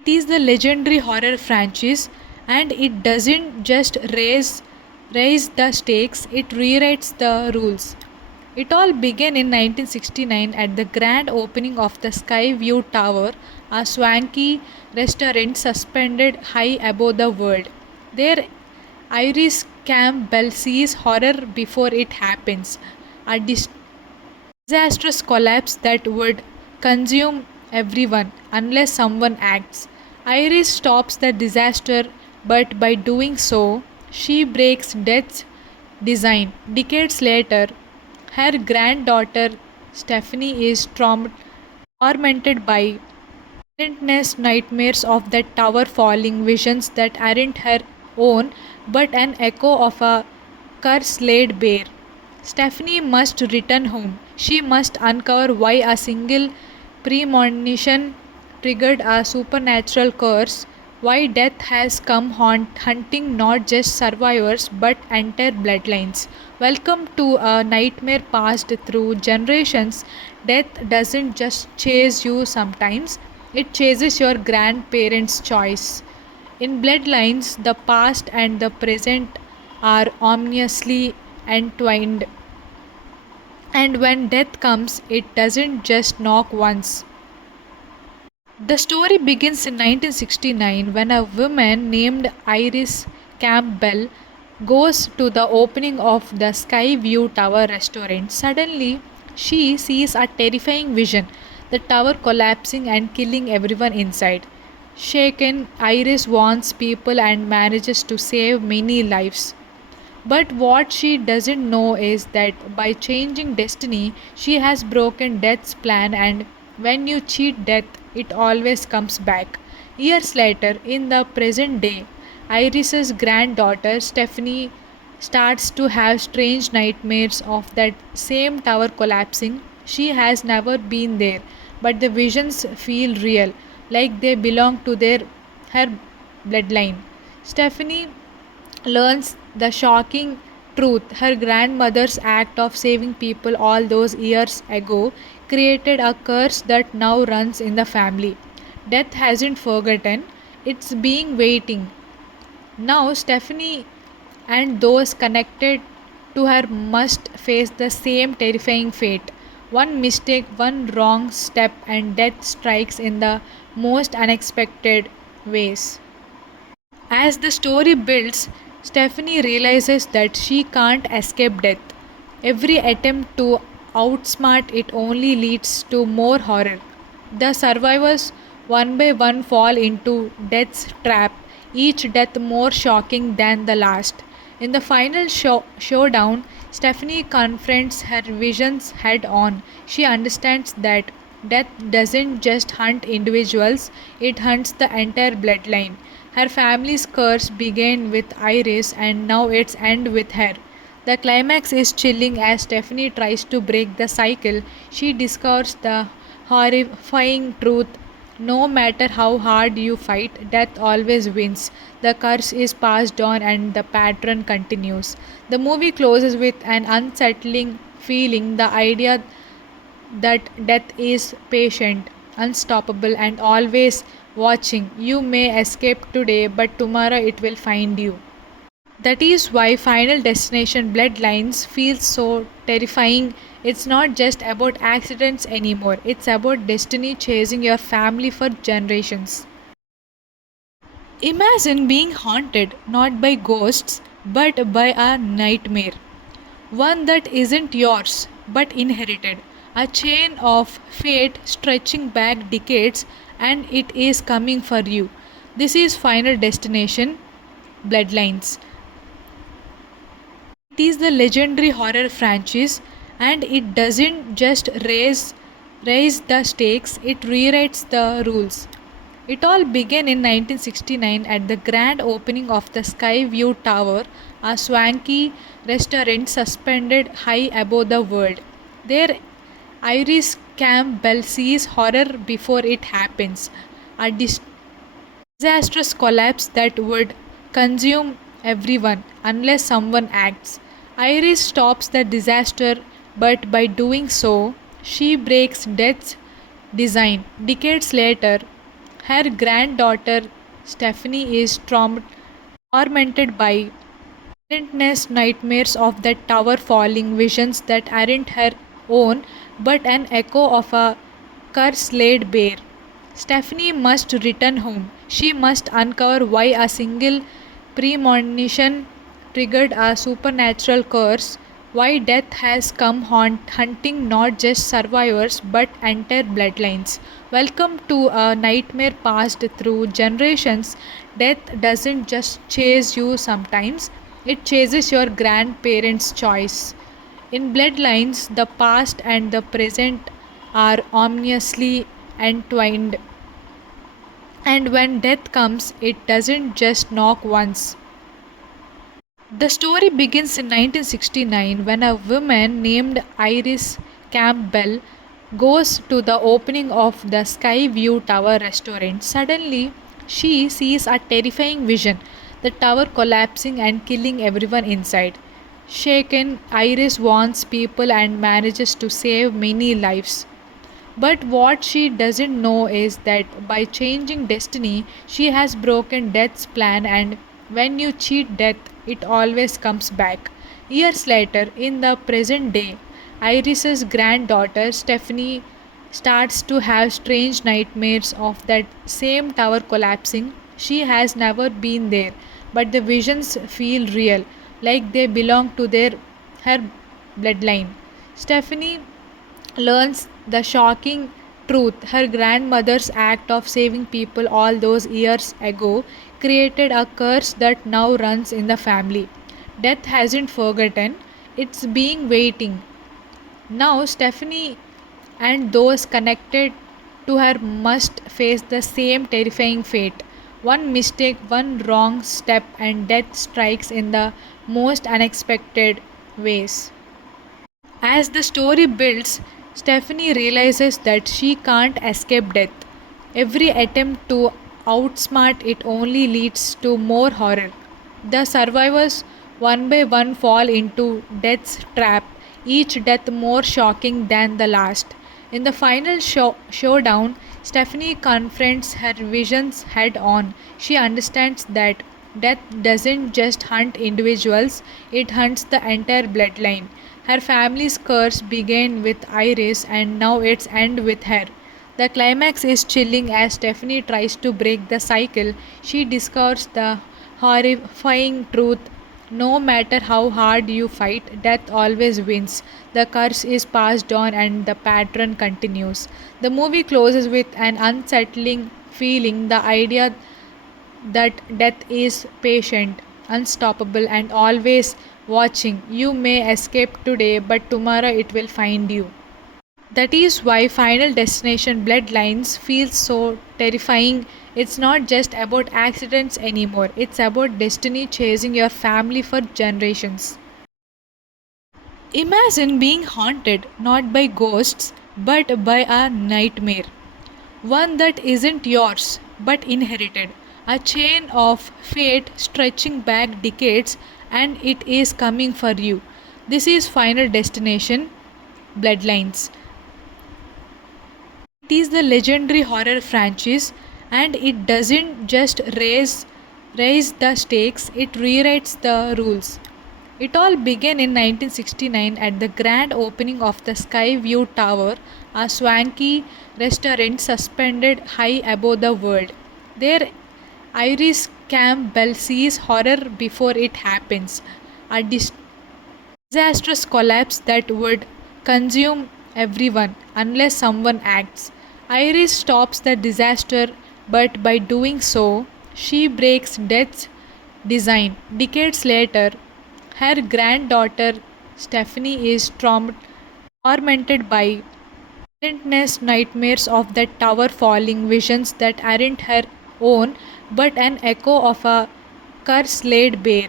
It is the legendary horror franchise, and it doesn't just raise the stakes, it rewrites the rules. It all began in 1969 at the grand opening of the Skyview Tower, a swanky restaurant suspended high above the world. There, Iris Campbell sees horror before it happens, a disastrous collapse that would consume everyone unless someone acts. Iris stops the disaster, but by doing so, she breaks death's design. Decades later, her granddaughter Stephanie is tormented by relentless nightmares of that tower falling, visions that aren't her own but an echo of a curse laid bare. Stephanie must return home. She must uncover why a single premonition triggered a supernatural curse, why death has come hunting not just survivors but entire bloodlines. Welcome to a nightmare passed through generations. Death doesn't just chase you sometimes, it chases your grandparents' choice. In bloodlines, the past and the present are ominously entwined, and when death comes, it doesn't just knock once. The story begins in 1969 when a woman named Iris Campbell goes to the opening of the Skyview Tower restaurant. Suddenly, she sees a terrifying vision, the tower collapsing and killing everyone inside. Shaken, Iris warns people and manages to save many lives. But what she doesn't know is that by changing destiny, she has broken death's plan, and when you cheat death, it always comes back. Years later, in the present day, Iris's granddaughter Stephanie starts to have strange nightmares of that same tower collapsing. She has never been there, but the visions feel real, like they belong to her bloodline. Stephanie learns the shocking truth. Her grandmother's act of saving people all those years ago created a curse that now runs in the family. Death hasn't forgotten, it's being waiting. Now, Stephanie and those connected to her must face the same terrifying fate. One mistake, one wrong step, and death strikes in the most unexpected ways. As the story builds, Stephanie realizes that she can't escape death. Every attempt to outsmart it only leads to more horror. The survivors one by one fall into death's trap, each death more shocking than the last. In the final showdown, Stephanie confronts her visions head on. She understands that death doesn't just hunt individuals, it hunts the entire bloodline. Her family's curse began with Iris and now it's end with her. The climax is chilling as Stephanie tries to break the cycle. She discovers the horrifying truth. No matter how hard you fight, death always wins. The curse is passed on and the pattern continues. The movie closes with an unsettling feeling, the idea that death is patient, unstoppable, and always watching. You may escape today, but tomorrow it will find you. That is why Final Destination Bloodlines feels so terrifying. It's not just about accidents anymore, it's about destiny chasing your family for generations. Imagine being haunted not by ghosts but by a nightmare. One that isn't yours but inherited. A chain of fate stretching back decades, and it is coming for you. This is Final Destination Bloodlines. It is the legendary horror franchise, and it doesn't just raise the stakes, it rewrites the rules. It all began in 1969 at the grand opening of the Skyview Tower, a swanky restaurant suspended high above the world. There, Iris Campbell sees horror before it happens, a disastrous collapse that would consume everyone unless someone acts. Iris stops the disaster, but by doing so, she breaks death's design. Decades later, her granddaughter Stephanie is tormented by relentless nightmares of that tower falling, visions that aren't her own but an echo of a curse laid bare. Stephanie must return home. She must uncover why a single premonition triggered a supernatural curse, why death has come hunting not just survivors but entire bloodlines. Welcome to a nightmare passed through generations. Death doesn't just chase you sometimes, it chases your grandparents' choice. In bloodlines, the past and the present are ominously entwined, and when death comes, it doesn't just knock once. The story begins in 1969 when a woman named Iris Campbell goes to the opening of the Skyview Tower restaurant. Suddenly, She sees a terrifying vision, the tower collapsing and killing everyone inside. Shaken, Iris warns people and manages to save many lives. But what she doesn't know is that by changing destiny, she has broken death's plan, and when you cheat death, it always comes back. Years later, in the present day, Iris's granddaughter Stephanie starts to have strange nightmares of that same tower collapsing. She has never been there, but the visions feel real, like they belong to her bloodline. Stephanie learns the shocking truth. Her grandmother's act of saving people all those years ago created a curse that now runs in the family. Death hasn't forgotten, it's being waiting. Now, Stephanie and those connected to her must face the same terrifying fate. One mistake, one wrong step, and death strikes in the most unexpected ways. As the story builds, Stephanie realizes that she can't escape death. Every attempt to outsmart it only leads to more horror. The survivors, one by one, fall into death's trap, each death more shocking than the last. In the final showdown, Stephanie confronts her visions head on. She understands that death doesn't just hunt individuals, it hunts the entire bloodline. Her family's curse began with Iris and now it's end with her. The climax is chilling as Stephanie tries to break the cycle. She discovers the horrifying truth. No matter how hard you fight, death always wins. The curse is passed on and the pattern continues. The movie closes with an unsettling feeling, the idea that death is patient, unstoppable, and always watching. You may escape today, but tomorrow it will find you. That is why Final Destination Bloodlines feels so terrifying. It's not just about accidents anymore, it's about destiny chasing your family for generations. Imagine being haunted not by ghosts but by a nightmare. One that isn't yours but inherited. A chain of fate stretching back decades, and it is coming for you. This is Final Destination Bloodlines. It is the legendary horror franchise, and it doesn't just raise the stakes, it rewrites the rules. It all began in 1969 at the grand opening of the Skyview Tower, a swanky restaurant suspended high above the world. There, Iris Campbell sees horror before it happens, a disastrous collapse that would consume everyone unless someone acts. Iris stops the disaster, but by doing so, she breaks death's design. Decades later, her granddaughter Stephanie is tormented by relentless nightmares of that tower falling, visions that aren't her own but an echo of a curse laid bare.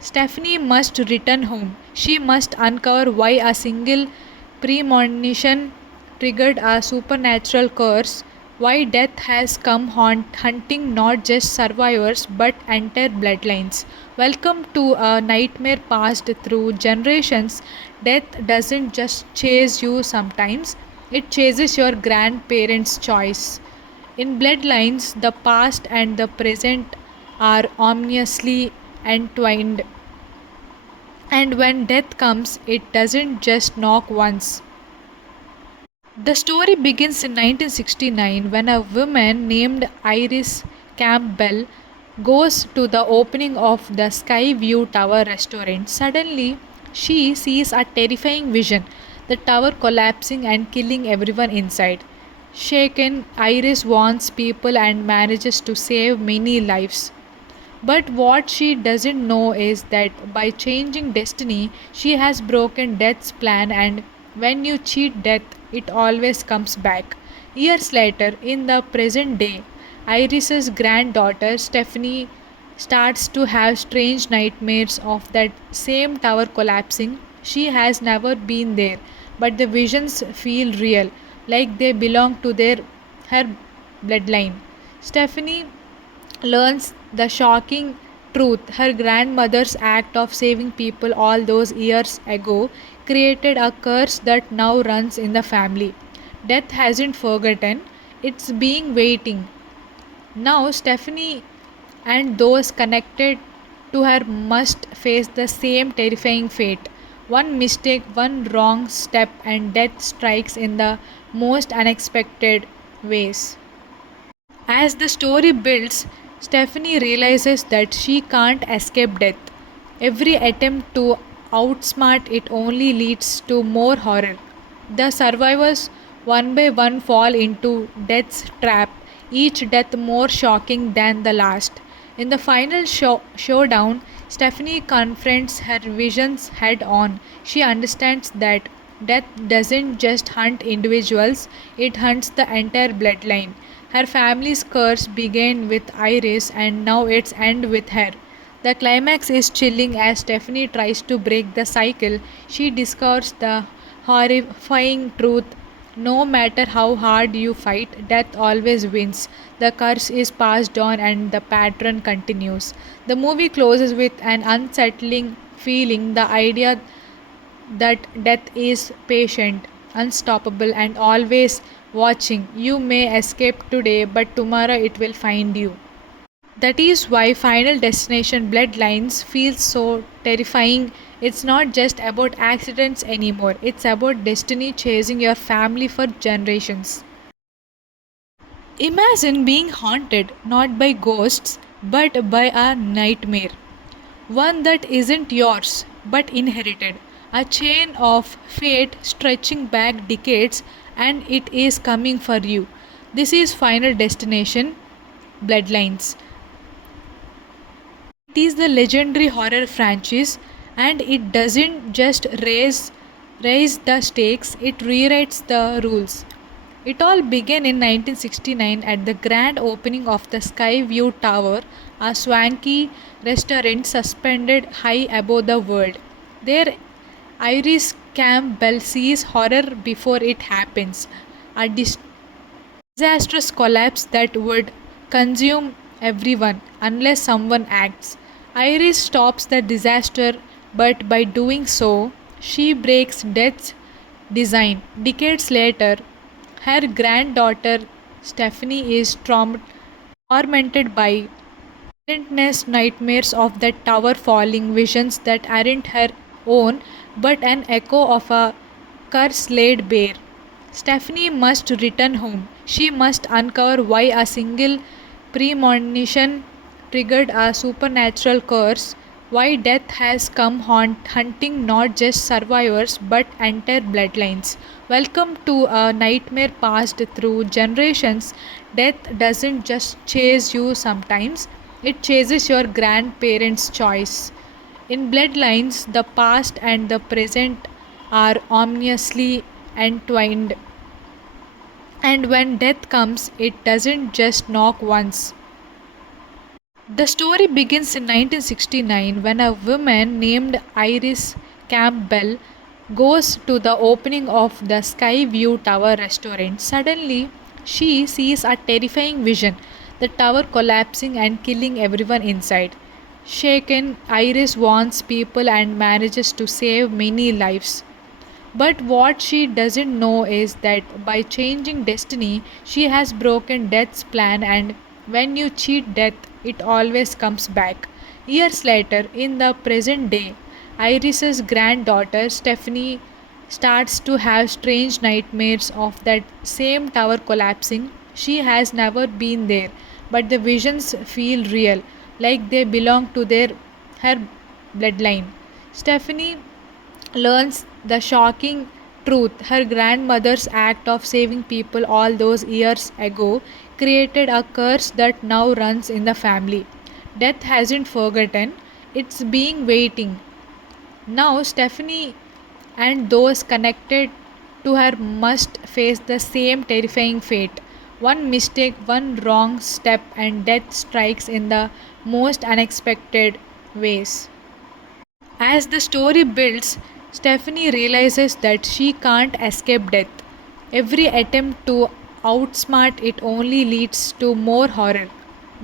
Stephanie must return home. She must uncover why a single premonition triggered a supernatural curse, why death has come hunting not just survivors but entire bloodlines. Welcome to a nightmare passed through generations. Death doesn't just chase you sometimes, it chases your grandparents' choice. In bloodlines, the past and the present are ominously entwined. And when death comes, it doesn't just knock once. The story begins in 1969 when a woman named Iris Campbell goes to the opening of the Skyview Tower restaurant. Suddenly, she sees a terrifying vision, the tower collapsing and killing everyone inside. Shaken, Iris warns people and manages to save many lives. But what she doesn't know is that by changing destiny, she has broken death's plan, and when you cheat death, it always comes back. Years later, in the present day, Iris's granddaughter Stephanie starts to have strange nightmares of that same tower collapsing. She has never been there, but the visions feel real, like they belong to her bloodline. Stephanie learns the shocking truth. Her grandmother's act of saving people all those years ago created a curse that now runs in the family. Death hasn't forgotten, it's being waiting. Now, Stephanie and those connected to her must face the same terrifying fate. One mistake, one wrong step, and death strikes in the most unexpected ways. As the story builds, Stephanie realizes that she can't escape death. Every attempt to outsmart it only leads to more horror. The survivors one by one fall into death's trap, each death more shocking than the last. In the final showdown, Stephanie confronts her visions head on. She understands that death doesn't just hunt individuals, it hunts the entire bloodline. Her family's curse began with Iris and now it's end with her. The climax is chilling as Stephanie tries to break the cycle. She discovers the horrifying truth. No matter how hard you fight, death always wins. The curse is passed on and the pattern continues. The movie closes with an unsettling feeling, the idea that death is patient, unstoppable, and always watching. You may escape today, but tomorrow it will find you. That is why Final Destination Bloodlines feels so terrifying. It's not just about accidents anymore, it's about destiny chasing your family for generations. Imagine being haunted not by ghosts but by a nightmare. One that isn't yours but inherited. A chain of fate stretching back decades and it is coming for you. This is Final Destination Bloodlines. It is the legendary horror franchise and it doesn't just raise the stakes, it rewrites the rules. It all began in 1969 at the grand opening of the Skyview Tower, a swanky restaurant suspended high above the world. There, Iris Campbell sees horror before it happens, a disastrous collapse that would consume everyone unless someone acts. Iris stops the disaster, but by doing so, she breaks death's design. Decades later, her granddaughter Stephanie is tormented by relentless nightmares of that tower falling, visions that aren't her own but an echo of a curse laid bare. Stephanie must return home. She must uncover why a single premonition triggered a supernatural curse, why death has come hunting not just survivors but entire bloodlines. Welcome to a nightmare passed through generations. Death doesn't just chase you sometimes, it chases your grandparents' choice. In bloodlines, the past and the present are ominously entwined. And when death comes, it doesn't just knock once. The story begins in 1969 when a woman named Iris Campbell goes to the opening of the Skyview Tower restaurant. Suddenly, she sees a terrifying vision, the tower collapsing and killing everyone inside. Shaken, Iris warns people and manages to save many lives. But what she doesn't know is that by changing destiny, she has broken death's plan, and when you cheat death, it always comes back. Years later, in the present day, Iris's granddaughter Stephanie starts to have strange nightmares of that same tower collapsing. She has never been there, but the visions feel real, like they belong to her bloodline. Stephanie learns the shocking truth. Her grandmother's act of saving people all those years ago created a curse that now runs in the family. Death hasn't forgotten, it's being waiting. Now, Stephanie and those connected to her must face the same terrifying fate. One mistake, one wrong step, and death strikes in the most unexpected ways. As the story builds, Stephanie realizes that she can't escape death. Every attempt to outsmart it only leads to more horror.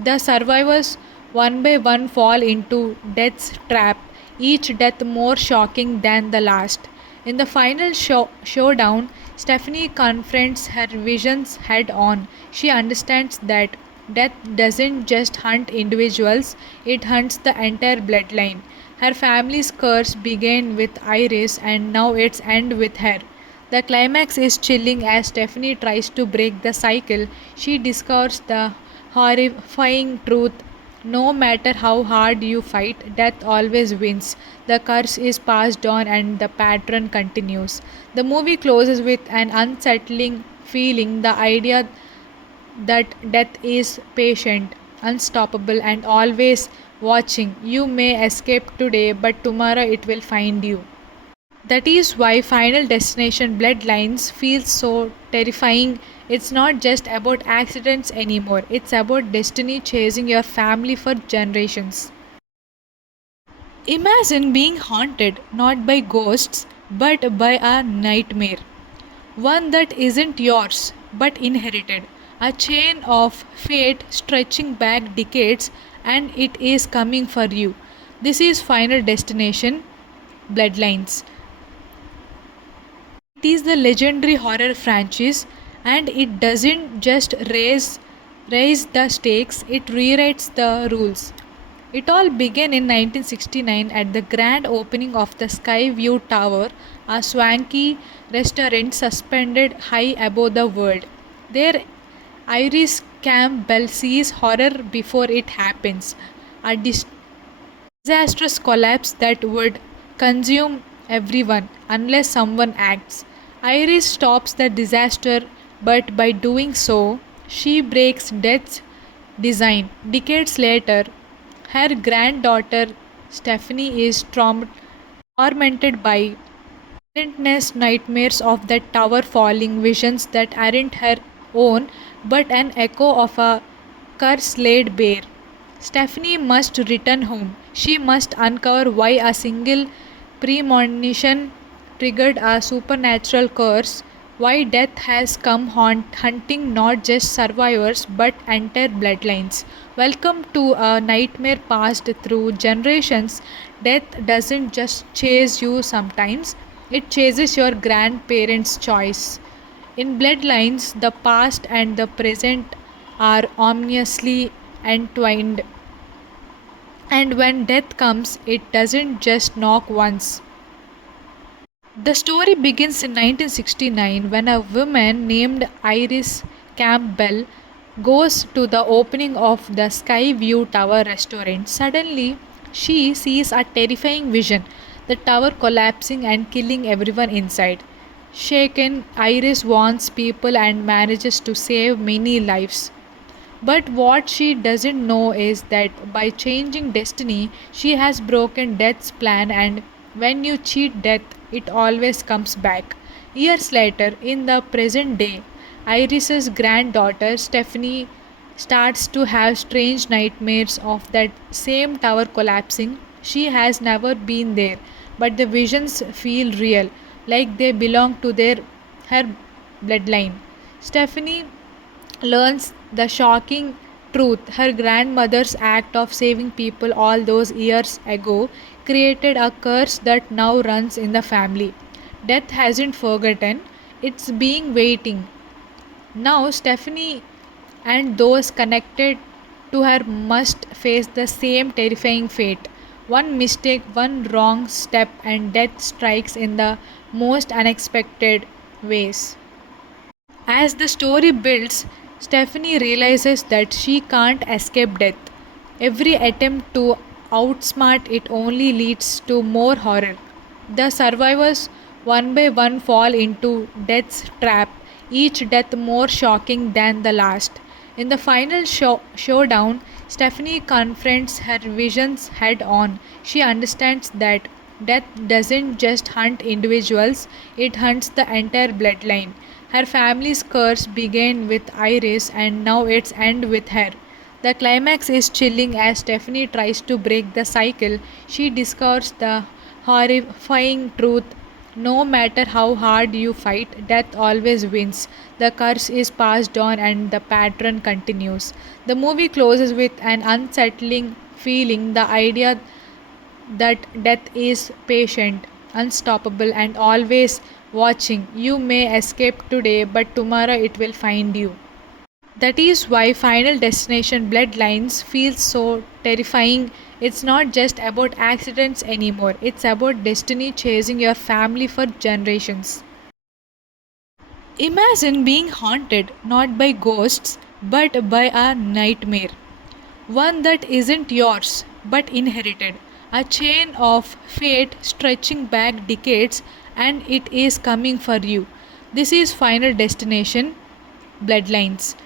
The survivors one by one fall into death's trap, each death more shocking than the last. In the final showdown, Stephanie confronts her visions head on. She understands that death doesn't just hunt individuals, it hunts the entire bloodline. Her family's curse began with Iris and now it's end with her. The climax is chilling as Stephanie tries to break the cycle. She discovers the horrifying truth. No matter how hard you fight, death always wins. The curse is passed on and the pattern continues. The movie closes with an unsettling feeling, the idea that death is patient, unstoppable, and always watching. You may escape today, but tomorrow it will find you. That is why Final Destination Bloodlines feels so terrifying. It's not just about accidents anymore, it's about destiny chasing your family for generations. Imagine being haunted not by ghosts but by a nightmare. One that isn't yours but inherited. A chain of fate stretching back decades and it is coming for you. This is Final Destination Bloodlines. It is the legendary horror franchise and it doesn't just raise the stakes, it rewrites the rules. It all began in 1969 at the grand opening of the Skyview Tower, a swanky restaurant suspended high above the world. There, Iris Campbell sees horror before it happens, a disastrous collapse that would consume everyone unless someone acts. Iris stops the disaster, but by doing so, she breaks death's design. Decades later, her granddaughter Stephanie is tormented by relentless nightmares of that tower falling, visions that aren't her own but an echo of a curse laid bare. Stephanie must return home. She must uncover why a single premonition triggered a supernatural curse, why death has come hunting not just survivors but entire bloodlines. Welcome to a nightmare passed through generations. Death doesn't just chase you sometimes, it chases your grandparents' choice. In Bloodlines, the past and the present are ominously entwined. And when death comes, it doesn't just knock once. The story begins in 1969 when a woman named Iris Campbell goes to the opening of the Skyview Tower restaurant. Suddenly, she sees a terrifying vision, the tower collapsing and killing everyone inside. Shaken, Iris warns people and manages to save many lives. But what she doesn't know is that by changing destiny, she has broken death's plan, and when you cheat death, it always comes back. Years later, in the present day, Iris's granddaughter Stephanie starts to have strange nightmares of that same tower collapsing. She has never been there, but the visions feel real, like they belong to her bloodline. Stephanie learns the shocking truth. Her grandmother's act of saving people all those years ago created a curse that now runs in the family. Death hasn't forgotten, it's being waiting. Now, Stephanie and those connected to her must face the same terrifying fate. One mistake, one wrong step, and death strikes in the most unexpected ways. As the story builds, Stephanie realizes that she can't escape death. Every attempt to outsmart it only leads to more horror. The survivors one by one fall into death's trap, each death more shocking than the last. In the final showdown, Stephanie confronts her visions head on. She understands that death doesn't just hunt individuals, it hunts the entire bloodline. Her family's curse began with Iris and now it's end with her. The climax is chilling as Stephanie tries to break the cycle. She discovers the horrifying truth. No matter how hard you fight, death always wins. The curse is passed on and the pattern continues. The movie closes with an unsettling feeling, the idea that death is patient, unstoppable, and always watching. You may escape today, but tomorrow it will find you. That is why Final Destination Bloodlines feels so terrifying. It's not just about accidents anymore, it's about destiny chasing your family for generations. Imagine being haunted not by ghosts but by a nightmare. One that isn't yours but inherited. A chain of fate stretching back decades and it is coming for you. This is Final Destination Bloodlines.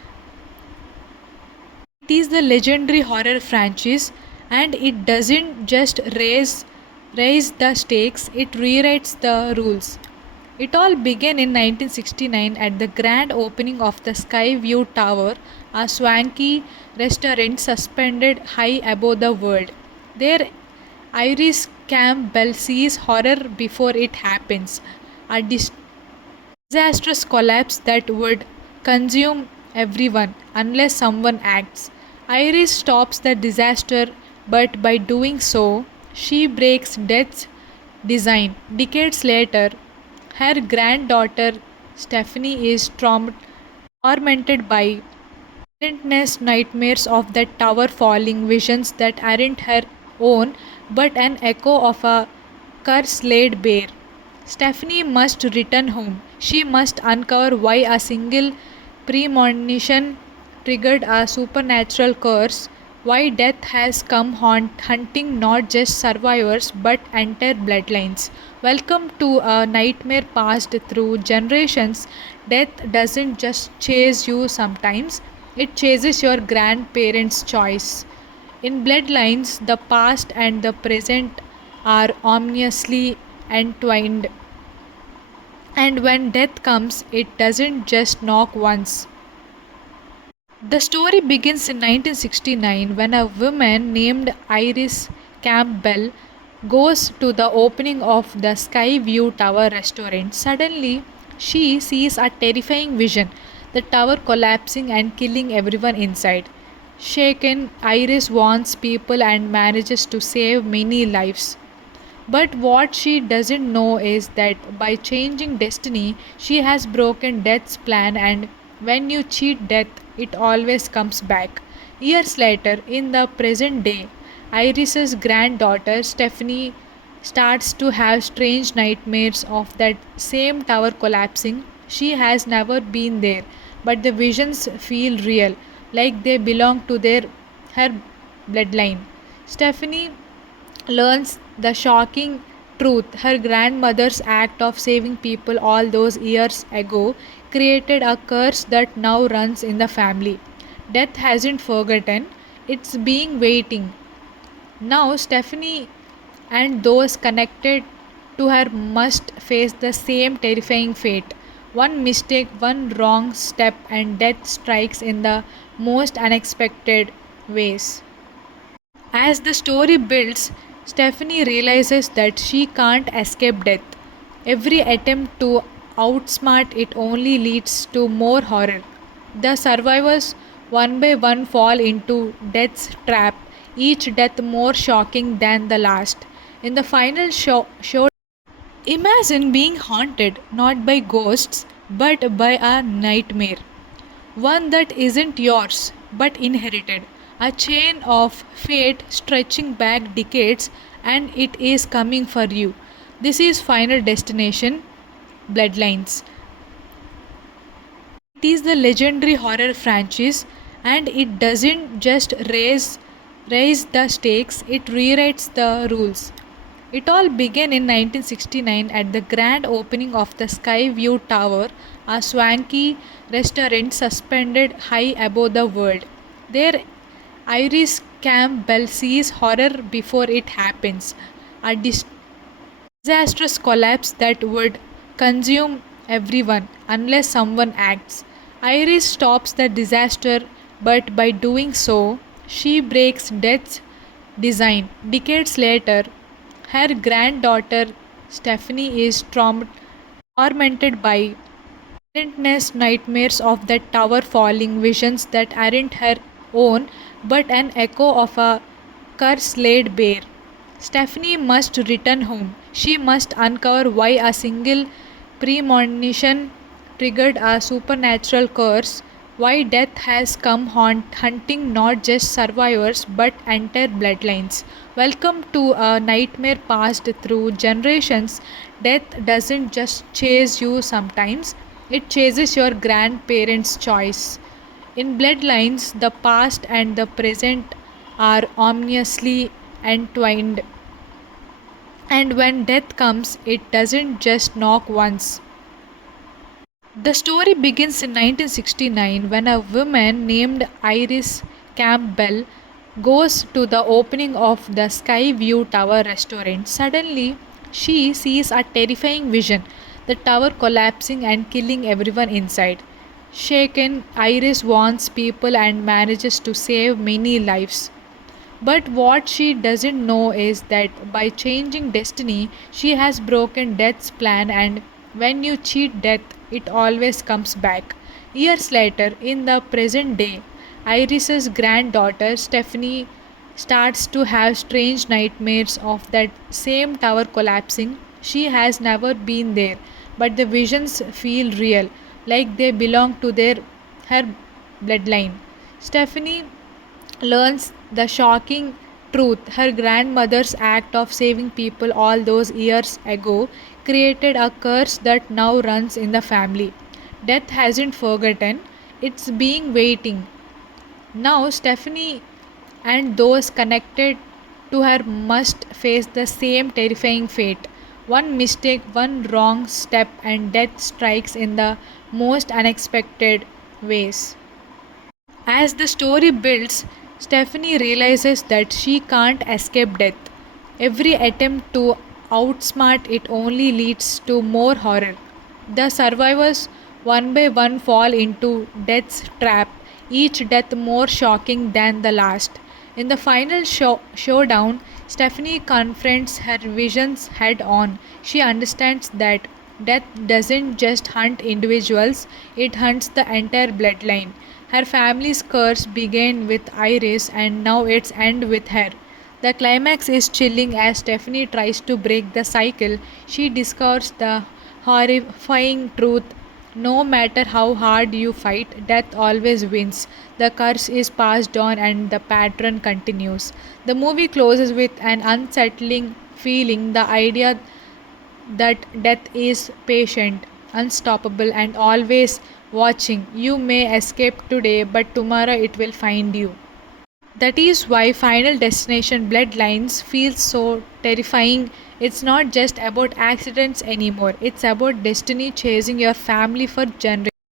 It is the legendary horror franchise and it doesn't just raise the stakes, it rewrites the rules. It all began in 1969 at the grand opening of the Skyview Tower, a swanky restaurant suspended high above the world. There, Iris Campbell sees horror before it happens, a disastrous collapse that would consume everyone unless someone acts. Iris stops the disaster, but by doing so, she breaks death's design. Decades later, her granddaughter Stephanie is tormented by relentless nightmares of that tower falling, visions that aren't her own but an echo of a curse laid bare. Stephanie must return home. She must uncover why a single premonition triggered a supernatural curse, why death has come hunting not just survivors but entire bloodlines. Welcome to a nightmare passed through generations. Death doesn't just chase you sometimes, it chases your grandparents' choice. In bloodlines, the past and the present are ominously entwined. And when death comes, it doesn't just knock once. The story begins in 1969 when a woman named Iris Campbell goes to the opening of the Skyview Tower restaurant. Suddenly, she sees a terrifying vision, the tower collapsing and killing everyone inside. Shaken, Iris warns people and manages to save many lives. But what she doesn't know is that by changing destiny, she has broken death's plan, and when you cheat death, it always comes back. Years later, in the present day, Iris's granddaughter Stephanie starts to have strange nightmares of that same tower collapsing. She has never been there, but the visions feel real, like they belong to her bloodline. Stephanie learns the shocking truth. Her grandmother's act of saving people all those years ago created a curse that now runs in the family. Death hasn't forgotten, it's being waiting. Now, Stephanie and those connected to her must face the same terrifying fate. One mistake, one wrong step, and death strikes in the most unexpected ways. As the story builds, Stephanie realizes that she can't escape death. Every attempt to outsmart it only leads to more horror. The survivors, one by one, fall into death's trap, each death more shocking than the last. In the final show, imagine being haunted not by ghosts but by a nightmare. One that isn't yours but inherited. A chain of fate stretching back decades and it is coming for you. This is Final Destination Bloodlines. It is the legendary horror franchise and it doesn't just raise the stakes, it rewrites the rules. It all began in 1969 at the grand opening of the Skyview Tower, a swanky restaurant suspended high above the world. There, Iris Campbell sees horror before it happens, a disastrous collapse that would consume everyone unless someone acts. Iris stops the disaster, but by doing so, she breaks death's design. Decades later, her granddaughter Stephanie is tormented by relentless nightmares of that tower falling, visions that aren't her own but an echo of a curse laid bare. Stephanie must return home. She must uncover why a single premonition triggered a supernatural curse, why death has come hunting not just survivors but entire bloodlines. Welcome to a nightmare passed through generations. Death doesn't just chase you sometimes, it chases your grandparents' choice. In bloodlines, the past and the present are ominously entwined. And when death comes, it doesn't just knock once. The story begins in 1969 when a woman named Iris Campbell goes to the opening of the Skyview Tower restaurant. Suddenly, she sees a terrifying vision, the tower collapsing and killing everyone inside. Shaken, Iris warns people and manages to save many lives. But what she doesn't know is that by changing destiny, she has broken death's plan, and when you cheat death, it always comes back. Years later, in the present day, Iris's granddaughter Stephanie starts to have strange nightmares of that same tower collapsing. She has never been there, but the visions feel real, like they belong to her bloodline. Stephanie learns the shocking truth. Her grandmother's act of saving people all those years ago created a curse that now runs in the family. Death hasn't forgotten, it's being waiting. Now, Stephanie and those connected to her must face the same terrifying fate. One mistake, one wrong step, and death strikes in the most unexpected ways. As the story builds, Stephanie realizes that she can't escape death. Every attempt to outsmart it only leads to more horror. The survivors, one by one, fall into death's trap, each death more shocking than the last. In the final showdown, Stephanie confronts her visions head on. She understands that death doesn't just hunt individuals, it hunts the entire bloodline. Her family's curse began with Iris and now it's end with her. The climax is chilling as Stephanie tries to break the cycle. She discovers the horrifying truth. No matter how hard you fight, death always wins. The curse is passed on and the pattern continues. The movie closes with an unsettling feeling, the idea that death is patient, unstoppable, and always watching. You may escape today, but tomorrow it will find you. That is why Final Destination Bloodlines feels so terrifying. It's not just about accidents anymore, it's about destiny chasing your family for generations.